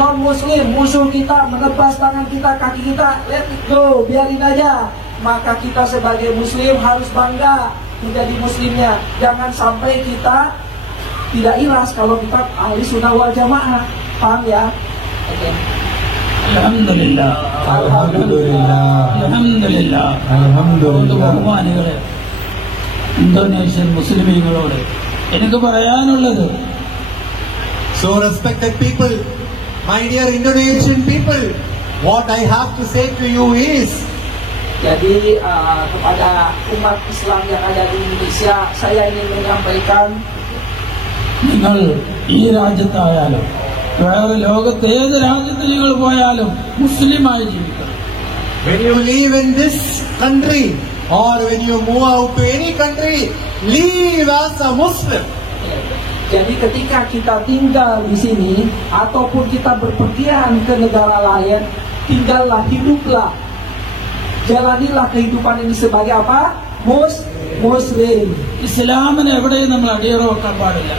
non muslim, musuh kita menebas tangan kita, kaki kita, let it go, biarin aja. Maka kita sebagai muslim harus bangga menjadi muslimnya. Jangan sampai kita tidak ikhlas kalau kita ahli sunnah wal jamaah. Paham ya? Oke. അൽഹംദുലില്ലാ, അൽഹംദുലില്ലാ. അതുകൊണ്ട് ബഹുമാനികളെ, ഇന്തോനേഷ്യൻ മുസ്ലിമീങ്ങളോട് എനിക്ക് പറയാനുള്ളത്, So respected people, my dear Indonesian people, what I have to say to you is, Jadi kepada umat Islam yang ada di Indonesia, saya ingin menyampaikan, നിങ്ങൾ ഈ രാജ്യത്തായാലും വേറെ ലോകത്ത് ഏത് രാജ്യത്ത് നിങ്ങൾ പോയാലും മുസ്ലിമായി ജീവിക്കണം. when you live in this country or when you move out to any country, live as a Muslim. jadi ketika kita tinggal di sini ataupun kita berpergian ke negara lain, tinggallah, hiduplah, jalanilah kehidupan ini sebagai apa? Muslim. ഇസ്ലാമിനെ എവിടെയും നമ്മൾ അടിയറവെക്കാൻ പാടില്ല.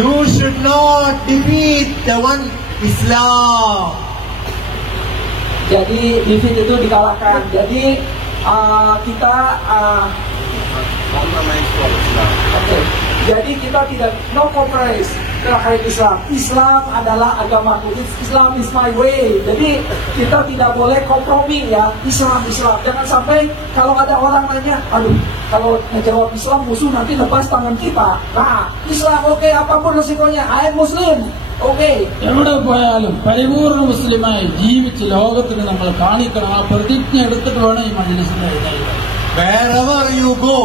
You should not defeat the one Islam. Jadi defeat itu dikalahkan. Jadi kita okay. Jadi kita tidak no compromise terkait Islam. Islam adalah agamaku. Islam is my way. Jadi kita tidak boleh kompromi ya. Islam. Jangan sampai kalau ada orang nanya, aduh, kalau ngejawab Islam musuh nanti lepas tangan kita. Nah, Islam oke, apapun resikonya. I am Muslim. Oke. എവിടെ പോയാലും പരിപൂർണ മുസ്ലിമായി ജീവിച്ച് ലോകത്തിന് നമ്മൾ കാണിക്കണം. ആ പ്രതിജ്ഞ എടുത്തിട്ട് വേണം ഈ മജ്‌ലിസിൽ എഴുന്നേൽക്കാൻ. Wherever you go,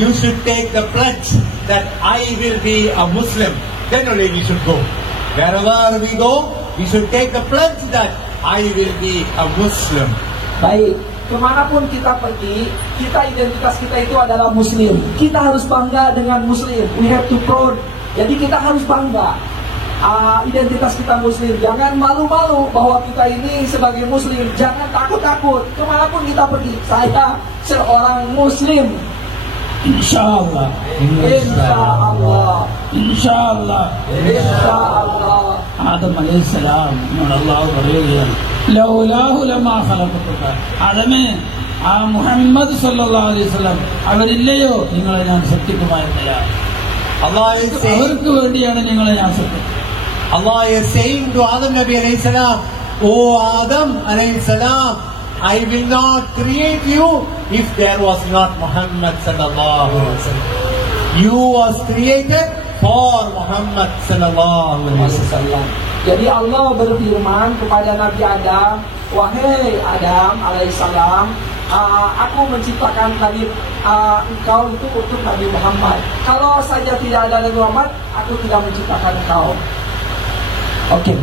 you should take the pledge that I will be a Muslim. then only we should go. Wherever we go, we should take the pledge that I will be a Muslim. Baik, kemanapun kita pergi, identitas kita itu adalah Muslim. Kita harus bangga dengan Muslim. We have to proud. Jadi kita harus bangga. Identitas kita Muslim. Jangan malu-malu bahwa kita ini sebagai Muslim. Jangan takut-takut. Kemanapun kita pergi, saya seorang Muslim. Insyaallah. Insyaallah. Insyaallah. Insyaallah. Adam അലൈഹിസ്സലാം അല്ലാഹു പറയുകയാണ് ലൗലാഹു ലമാ ഖലഖതുക. ആദമേ, ആ മുഹമ്മദ് സല്ലല്ലാഹു അലൈഹി വസല്ലം അവരില്ലയോ നിങ്ങളെ ഞാൻ സൃഷ്ടിക്കുമായിരുന്നില്ല. Allah is saying, അവർക്ക് വേണ്ടിയാണ് നിങ്ങളെ ഞാൻ സൃഷ്ടിച്ചത്. Allah is saying to Adam Nabi alayhi salam, O Adam alayhi salam, I will not create you if there was not Muhammad sallallahu alaihi wasallam. You was created for Muhammad sallallahu alaihi wasallam. Jadi Allah berfirman kepada Nabi Adam, wahai Adam alaihissalam, aku menciptakan Nabi engkau itu untuk Nabi Muhammad. Kalau saja tidak ada Nabi Muhammad, aku tidak menciptakan engkau. Oke.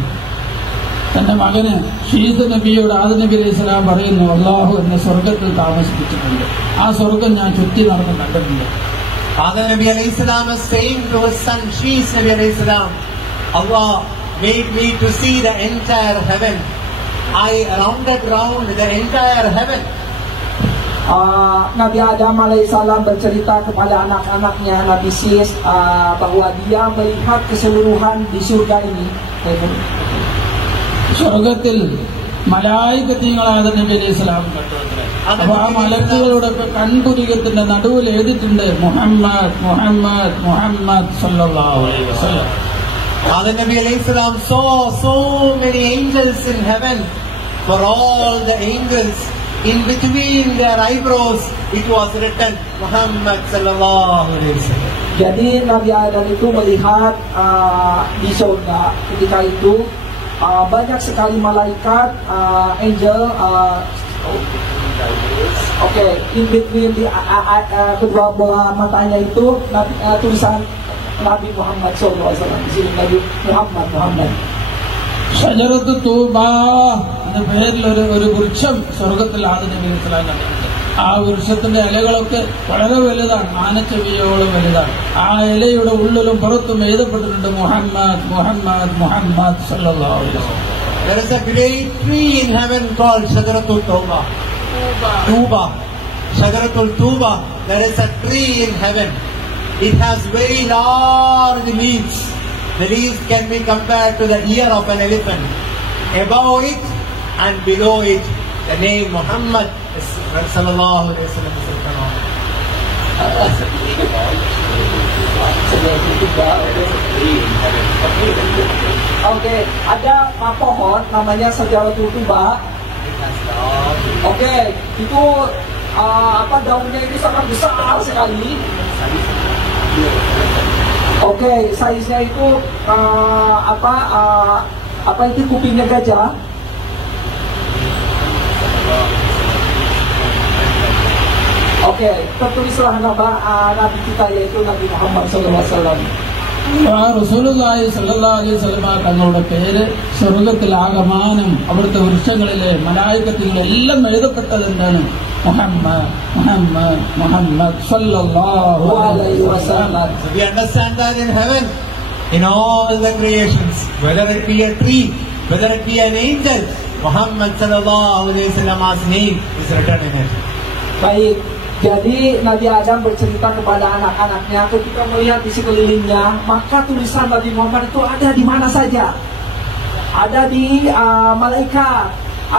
തന്റെ മകന് ഷീസ് നബിയോട് ആദം നബി അലൈഹി സ്വലാം പറയുന്നു, അള്ളാഹു എന്നെ സ്വർഗത്തിൽ താമസിപ്പിച്ചിട്ടുണ്ട്. ആ സ്വർഗം ഞാൻ ചുറ്റി നടന്ന് കണ്ടിട്ടുണ്ട്. Adam Nabi alayhi salam is saying to his son Shees Nabi alayhi salam, Allah made me to see the entire heaven. I rounded round the entire heaven. Nabi Adam alaihissalam bercerita kepada anak-anaknya Nabi Sis bahwa dia melihat keseluruhan di surga ini. സ്വർഗത്തിൽ മലായികത്യങ്ങളായ നബി അലൈഹി സ്വലാം കണ്ടു. അപ്പൊ ആ മലക്കുകളുടെ കൺപുരികത്തിന്റെ നടുവിൽ എഴുതിയിട്ടുണ്ട് മുഹമ്മദ് മുഹമ്മദ് മുഹമ്മദ് സല്ലല്ലാഹു അലൈഹി വസല്ലം. Adam Nabi alayhi salam saw so many angels in heaven. For all the angels, in between their eyebrows, it was written Muhammad sallallahu alaihi wasallam. Jadi Nabi Adam itu melihat di surga ketika itu banyak sekali malaikat, angel, in between kedua belah matanya itu tulisan Nabi Muhammad SAW. Di sini Nabi Muhammad. ഷജറത്ത് തൂബ എന്ന പേരിൽ ഒരു വൃക്ഷം സ്വർഗത്തിൽ ആദം നബി അലൈഹി സ്വലാം കണ്ടിട്ടുണ്ട്. ആ വൃക്ഷത്തിന്റെ ഇലകളൊക്കെ വളരെ വലുതാണ്, ആനച്ചെവിയോളം വലുതാണ്. ആ ഇലയുടെ ഉള്ളിലും പുറത്തും എഴുതപ്പെട്ടിട്ടുണ്ട് മുഹമ്മദ് മുഹമ്മദ് മുഹമ്മദ് സല്ലല്ലാഹു അലൈഹി വസല്ലം. There is a great tree in heaven called Shajaratul Tawba. Tuba. Shajaratul Tuba. There is a tree in heaven. It has very large leaves. The leaves can be compared to the ear of an elephant. Above it and below it, the name Muhammad sallallahu alaihi wasallam is written on. Oke, ada pohon namanya Shajaratul Tuba. Oke, itu daunnya itu sangat besar sekali. Oke, size-nya itu itu kupingnya gajah. Oke, tertulislah nama Nabi kita yaitu Nabi Muhammad SAW. റസൂലുള്ളാഹി സ്വല്ലല്ലാഹു അലൈഹി വസല്ലം തങ്ങളുടെ പേര് സ്വർഗത്തിൽ ആകമാനം അവിടുത്തെ വൃക്ഷങ്ങളിലെ മലായികത്തുകളെല്ലാം എഴുതപ്പെട്ടത് എന്താണ്? മുഹമ്മദ് മുഹമ്മദ് മുഹമ്മദ് സല്ലല്ലാഹു അലൈഹി വസല്ലം. So we understand that in heaven, in all the creations, whether it be a tree, whether it be an angel, Muhammad sallallahu alaihi wasallam's name is written in it. Baik, jadi Nabi Adam bercerita kepada anak-anaknya ketika melihat di sekelilingnya, maka tulisan Nabi Muhammad itu ada di mana saja. Ada di malaikat,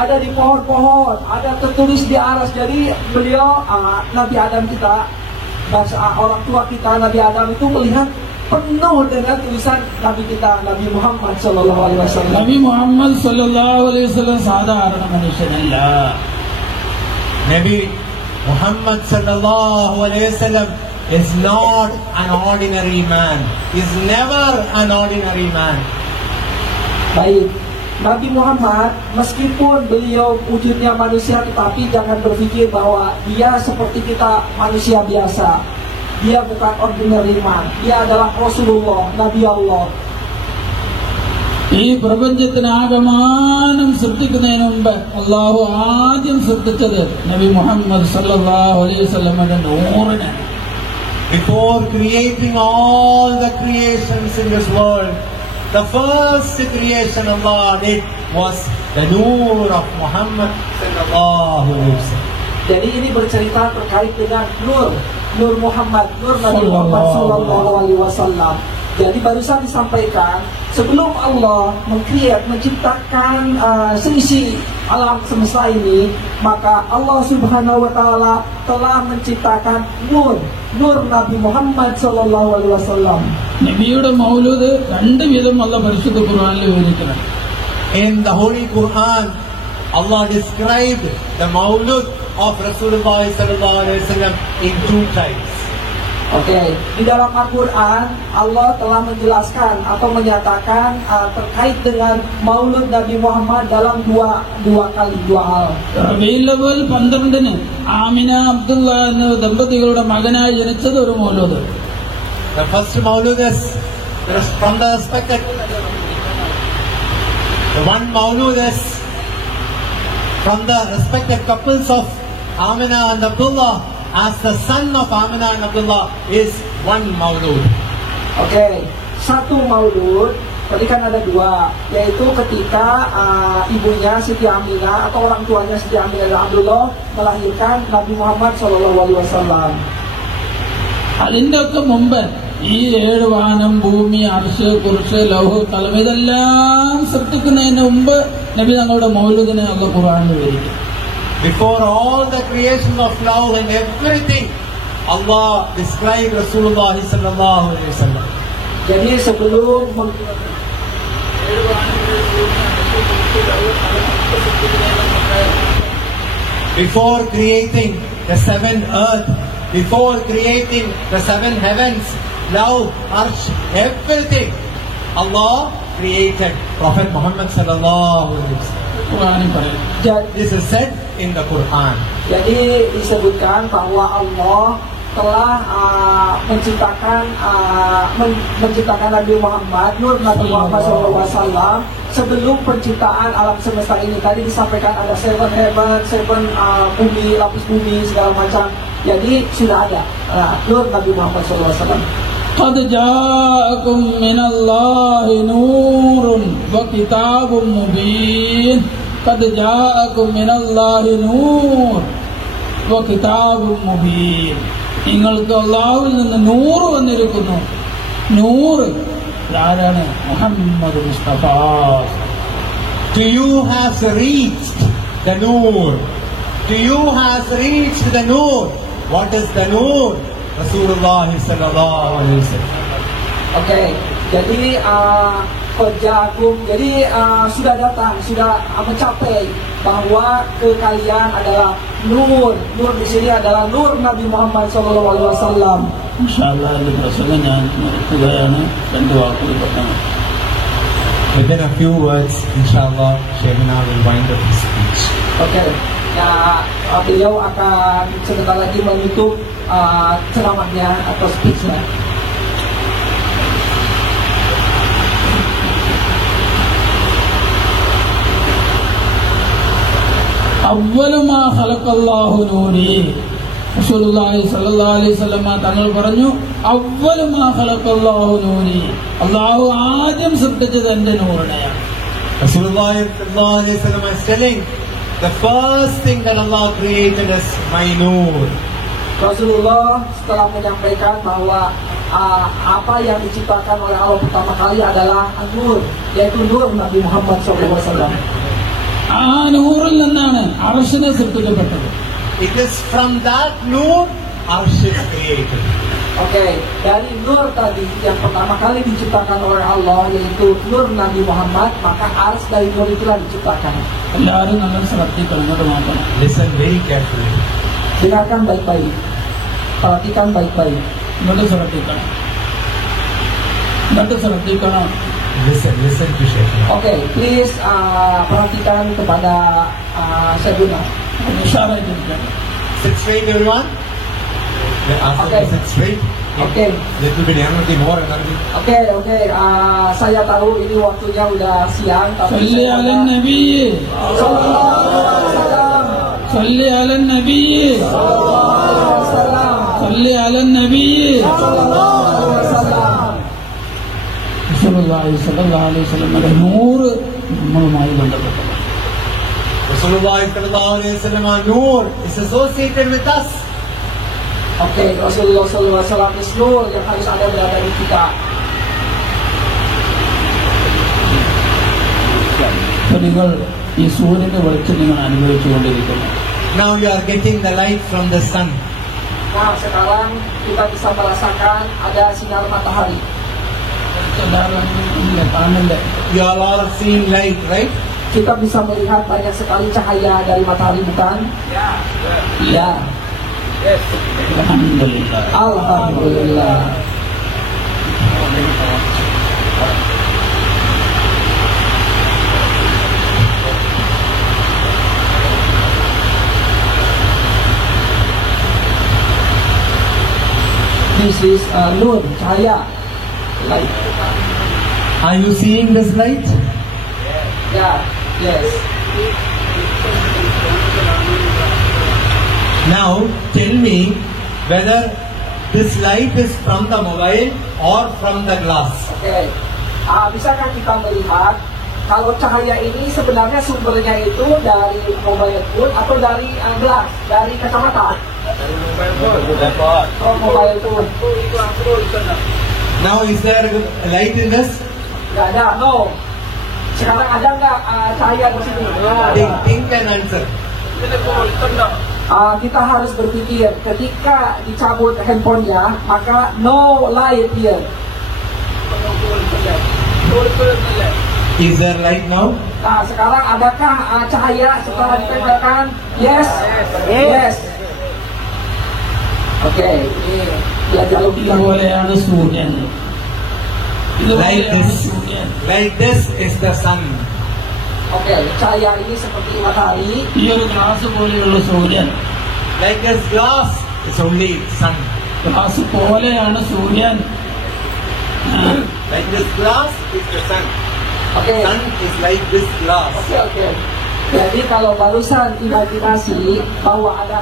ada di pohon-pohon, ada tertulis di aras. Jadi beliau, Nabi Adam kita, orang tua kita, Nabi Adam itu melihat penuh dengan tulisan Nabi kita, Nabi Muhammad Sallallahu Alaihi Wasallam. നബി മുഹമ്മദ് സല്ലല്ലാഹു അലൈഹി വസല്ലം സാധാരണ മനുഷ്യനല്ല. Nabi Muhammad sallallahu alaihi wasallam is not an ordinary man. Is never an ordinary man. Baik, Nabi Muhammad meskipun beliau wujudnya manusia, tetapi jangan berpikir bahwa dia seperti kita manusia biasa. dia bukan ordinary man, dia adalah Rasulullah, Nabi Allah. ഈ പ്രപഞ്ചത്തിനാകമാനം സൃഷ്ടിക്കുന്നതിന് മുമ്പ് അള്ളാഹു ആദ്യം സൃഷ്ടിച്ചത് നബി മുഹമ്മദ് സല്ലല്ലാഹു അലൈഹി വസല്ലമയുടെ നൂറിനെ. Before creating all the creations in this world, the first creation Allah did was the Noor of Muhammad sallallahu alaihi wasallam. Jadi ini bercerita terkait dengan Nur Muhammad, Nur Nabi Muhammad sallallahu alaihi wasallam. Jadi barusan disampaikan sebelum Allah menciptakan seisi alam semesta ini, maka Allah Subhanahu wa taala telah menciptakan Nur Nabi Muhammad sallallahu alaihi wasallam. നബിയുടെ മൗലൂദ് രണ്ട് വിധം അല്ലാഹു പരിശുദ്ധ ഖുർആനിൽ വിവരിക്കുന്നു. In the Holy Quran, Allah described the Maulud of Rasulullah sallallahu alaihi wasallam in two types. Oke, di dalam Al-Quran Allah telah menjelaskan atau menyatakan terkait dengan Maulud Nabi Muhammad dalam dua hal. റബീഉൽ അവ്വൽ 12 ആമിന അബ്ദുള്ള എന്ന ദമ്പതികളുടെ മകനായി ജനിച്ചത് ഒരു Moulood. The first Maulud is from the respected. The one Maulud is from the respected couples of Amina and Abdullah, as the son of Amina and Abdullah is one Maulud. Oke, satu Maulud, tadi kan ada dua, yaitu ketika ibunya Siti Aminah atau orang tuanya Siti Aminah dan Abdullah melahirkan Nabi Muhammad SAW. അതിന്റെ ഒക്കെ മുമ്പ് ഈ 7 വാനം, ഭൂമി, അർശ്, കുർശ്, ലൗഹ്, കലം ഇതെല്ലാം സൃഷ്ടിക്കുന്നതിന് മുമ്പ് നബി തങ്ങളുടെ മൗലൂദിനെ അല്ലാഹു ഖുർആനിൽ വിവരിക്കും. Before all the creation of love and everything, Allah described Rasulullah sallallahu alaihi wasallam. Jadi sebelum Before creating the seven earth, before creating the seven heavens, love, arsh, everything, Allah created Prophet Muhammad sallallahu alaihi wasallam. ഖുർആനിൽ പറയും. This is said in the Quran. Jadi disebutkan bahwa Allah telah menciptakan Nabi Muhammad, Nur Nabi Muhammad SAW sebelum penciptaan alam semesta ini. Tadi disampaikan ada seven heaven, seven bumi, lapis bumi segala macam. Jadi sudah ada Nur Nabi Muhammad SAW. قد جاءكم من الله نور وكتاب مبين قد جاءكم من الله نور وكتاب مبين നിങ്ങൾക്ക് അല്ലാഹുവിൽ നിന്ന് നൂറ് വന്നിരിക്കുന്നു. നൂറ് ആരാണ്? മുഹമ്മദ് Mustafa. To you has reached the Noor. To you has reached the Noor. What is the Noor? Rasulullah sallallahu alaihi wasallam. Oke, jadi jadi sudah datang, sudah mencapai bahwa ke kalian adalah Nur. Nur di sini adalah Nur Nabi Muhammad SAW. ഇൻഷാല്ലാ ഈ പ്രസംഗം ഞാൻ നിർത്തുകയാണ്. 2 വാക്കുകൾ പറഞ്ഞു. Within a few words, inshallah, Shaykhina will wind up his speech. Oke, ya beliau akan sebentar lagi menutup ceramahnya atau speechnya. അവ്വലുമാ ഖലഖല്ലാഹു നൂരി. റസൂലുള്ളാഹി സ്വല്ലല്ലാഹു അലൈഹി വസല്ലം തങ്ങൾ പറഞ്ഞു, അവ്വലുമാ ഖലഖല്ലാഹു നൂരി, അല്ലാഹു ആദ്യം സൃഷ്ടിച്ചത് എന്റെ നൂറിനെയാണ്. Rasulullah sallallahu alaihi wasallam is telling, the first thing that Allah created is my Noor. Rasulullah setelah menyampaikan bahwa apa yang diciptakan oleh Allah pertama kali adalah Nur, yaitu Nur Nabi Muhammad SAW. ആ നൂറിൽ നിന്നാണ് അർശിനെ സൃഷ്ടിക്കപ്പെട്ടത്. It is from that Noor Arsh is created. Oke, dari Nur tadi yang pertama kali diciptakan oleh Allah yaitu Nur Nabi Muhammad, maka Ars dari Nur itulah diciptakan. എല്ലാവരും നമ്മൾ ശ്രദ്ധിക്കണം, ഇങ്ങോട്ട് നോക്കണം. Listen very carefully. Dengarkan baik-baik, perhatikan baik-baik. ഇങ്ങോട്ട് ശ്രദ്ധിക്കണം, ഇങ്ങോട്ട് ശ്രദ്ധിക്കണം. Listen to Shaykhina. Oke, please perhatikan kepada Syekhuna. ഉഷാറായിട്ടിരിക്കണം. Sit straight, everyone. After Okay. you sit straight, Okay. little bit energy, more energy. Oke, saya tahu ini waktunya udah siang, tapi صل على النبي Sallallahu alaihi wasallam. صل على النبي Wasallam. صل على النبي Sallallahu alaihi wasallam. റസൂലുള്ളാഹി സ്വല്ലല്ലാഹു അലൈഹി വസല്ലമയുടെ നൂറ് നമ്മളുമായി ബന്ധപ്പെട്ടതാണ്. Rasulullah sallallahu alaihi wasallam, our Noor is associated with us. Oke, Rasulullah sallallahu alaihi wasallam is nur yang harus ada berada di kita. അപ്പോൾ നിങ്ങൾ ഈ സൂര്യന്റെ വെളിച്ചം നിങ്ങൾ അനുഭവിച്ചുകൊണ്ടിരിക്കുന്നു. Now you are getting the light from the sun. Nah, sekarang kita bisa merasakan ada sinar matahari. ഇല്ല, കാണില്ല. You all are seeing light, right? Kita bisa melihat banyak sekali cahaya dari matahari, bukan? Ya. അൽഹംദുലില്ലാ. Alhamdulillah. This is nur, cahaya, light. Are you seeing this light? Yeah, yes. Now tell me whether this light is from the mobile or from the glass. Oke. Bisakah kita melihat kalau cahaya ini sebenarnya sumbernya itu dari mobile phone atau dari gelas, dari kacamata? Oh, mobile phone. Now is there a light in this? Nggak ada, no. Sekarang ada nggak cahaya di sini? Think and answer. Kita harus berpikir ketika dicabut handphonenya, maka no light here. Is there light now? Nah, sekarang adakah cahaya setelah ditembakkan? Yes. Yes. Oke, ini belajar logika. ഇതുപോലെയാണ് സൂര്യൻ. Like ഇതുപോലെയാണ് this. സൂര്യൻ. Like this is the sun. Oke, cahaya ini seperti matahari. ഈ ഒരു ഗ്ലാസ് പോലെയുള്ള സൂര്യൻ. Like this glass is only sun. Glass പോലെയാണ് സൂര്യൻ. Like this glass is the sun. Oke. Sun is like this glass. Oke. Jadi kalau barusan imajinasi bahwa ada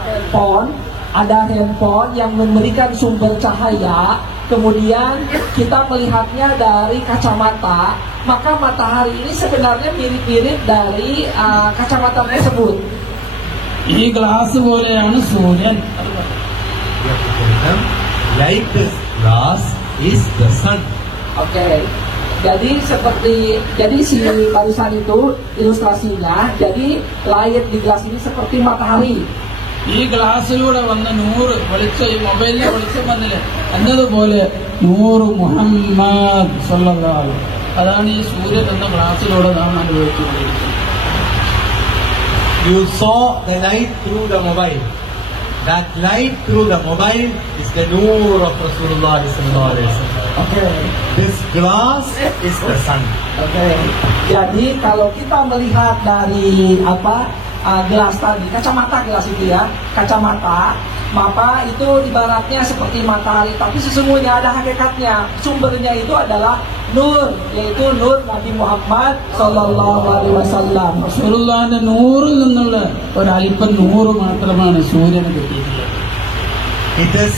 handphone yang memberikan sumber cahaya, kemudian kita melihatnya dari kacamata, maka matahari ini sebenarnya mirip-mirip dari kacamata tersebut. ഈ ഗ്ലാസ് പോലെയാണ് സൂര്യൻ. You have to tell them, like this glass is the sun. Oke. Jadi si barusan itu ilustrasinya, jadi light di gelas ini seperti matahari. ഈ ഗ്ലാസ്സിലൂടെ വന്ന നൂറ് വെളിച്ചം, ഈ മൊബൈലിലെ വെളിച്ചം വന്നില്ലേ, എന്നതുപോലെ നൂറ് മുഹമ്മദ് സല്ലല്ലാഹു അലൈഹി വസല്ലം, അതാണ് ഈ സൂര്യൻ എന്ന ഗ്ലാസ്സിലൂടെ നാം അനുഭവിച്ചുകൊണ്ടിരിക്കുന്നത്. You saw the light through the mobile. That light through the mobile is the Noor of Rasulullah sallallahu alaihi wasallam. Oke. This glass is the sun. Oke. Jadi kalau kita melihat dari gelas tadi, kacamata gelas itu ya, kacamata, maka itu ibaratnya seperti matahari, tapi sesungguhnya ada hakikatnya. Sumbernya itu adalah nur, yaitu nur Nabi Muhammad Sallallahu Alaihi Wasallam. റസൂലുള്ളാഹിന്റെ നൂറിൽ നിന്നുള്ള ഒരല്പം നൂറ് മാത്രമാണ് സൂര്യന് കിട്ടിയിട്ടുള്ളത്. It is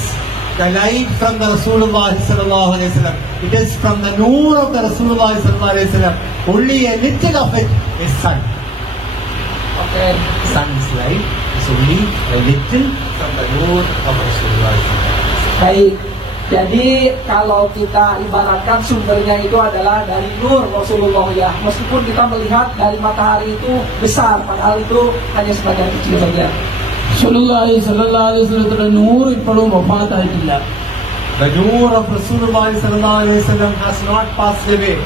the light from the Rasulullah sallallahu alaihi wasallam. It is from the Noor of the Rasulullah sallallahu alaihi wasallam. Only a little of it is sun. Oke. Sun's light is only a little from the Noor of Rasulullah sallallahu alaihi wasallam. Baik. Jadi kalau kita ibaratkan sumbernya itu adalah dari nur Rasulullah ya. Meskipun kita melihat dari matahari itu besar, padahal itu hanya sebagian kecil saja. റസൂലുള്ളാഹി സ്വല്ലല്ലാഹു അലൈഹി വസല്ലത്തിന്റെ നൂറ് ഇപ്പോഴും വഫാത്തായിട്ടില്ല. The Noor of Rasulullah sallallahu alaihi wasallam has not passed away.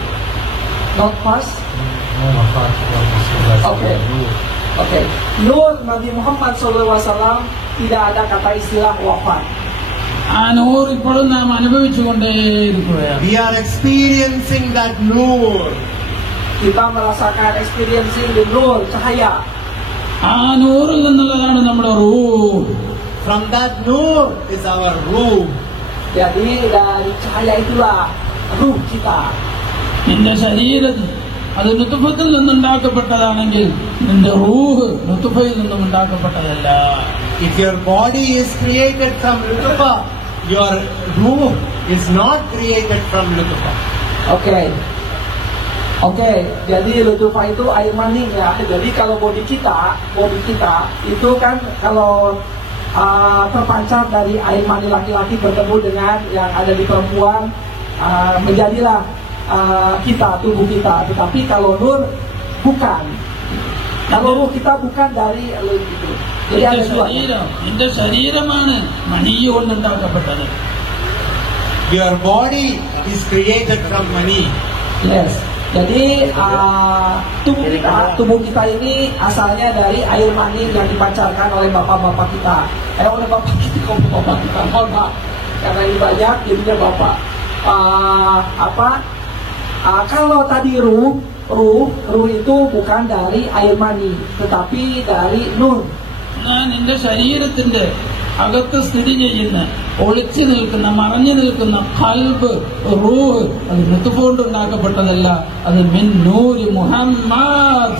Not pass? No wafat from Rasulullah Okay. Oke. Nur Nabi Muhammad SAW tidak ada kata istilah wafat. ആ നൂറ് ഇപ്പോഴും നാം അനുഭവിച്ചുകൊണ്ടേയിരിക്കുകയാണ്. We are experiencing that Noor. Kita merasakan experiencing the nur, cahaya. ആ നൂറിൽ നിന്നുള്ളതാണ് നമ്മുടെ റൂഹ്. from that nur is our ruh. Jadi dari cahaya itulah ruh kita. നിന്റെ ശരീരം അത് നുതുഫത്തിൽ നിന്നുണ്ടാക്കപ്പെട്ടതാണെങ്കിൽ നിന്റെ റൂഹ് നുതുഫയിൽ നിന്നും ഉണ്ടാക്കപ്പെട്ടതല്ല. If your body is created from Lutufa, your ruh is not created from Lutufa. Oke, jadi lutufa itu air mani ya. Jadi kalau body kita itu kan kalau terpancar dari air mani laki-laki bertemu dengan yang ada di perempuan, menjadilah tubuh kita. Tetapi kalau nur bukan. Kalau ruh kita bukan dari itu. Jadi ada dua. നിന്റെ ശരീരമാണ് മണിയ കൊണ്ടുണ്ടാക്കപ്പെട്ടത്. Your body is created from mani. Yes. Jadi tubuh kita ini asalnya dari air mani yang dipancarkan oleh bapak-bapak kita. Oleh bapak kita, mohon maaf. Karena ini banyak, jadinya bapak. Kalau tadi ruh itu bukan dari air mani, tetapi dari nur. നിന്റെ ശരീരത്തിന്റെ അകത്ത് സ്ഥിതി ചെയ്യുന്ന ഒളിച്ചു നിൽക്കുന്ന മറഞ്ഞു നിൽക്കുന്ന ഖൽബ് റൂഹ് അത് നുതുഫ കൊണ്ട് ഉണ്ടാക്കപ്പെട്ടതല്ല, അത് മിൻ നൂരി മുഹമ്മദ്.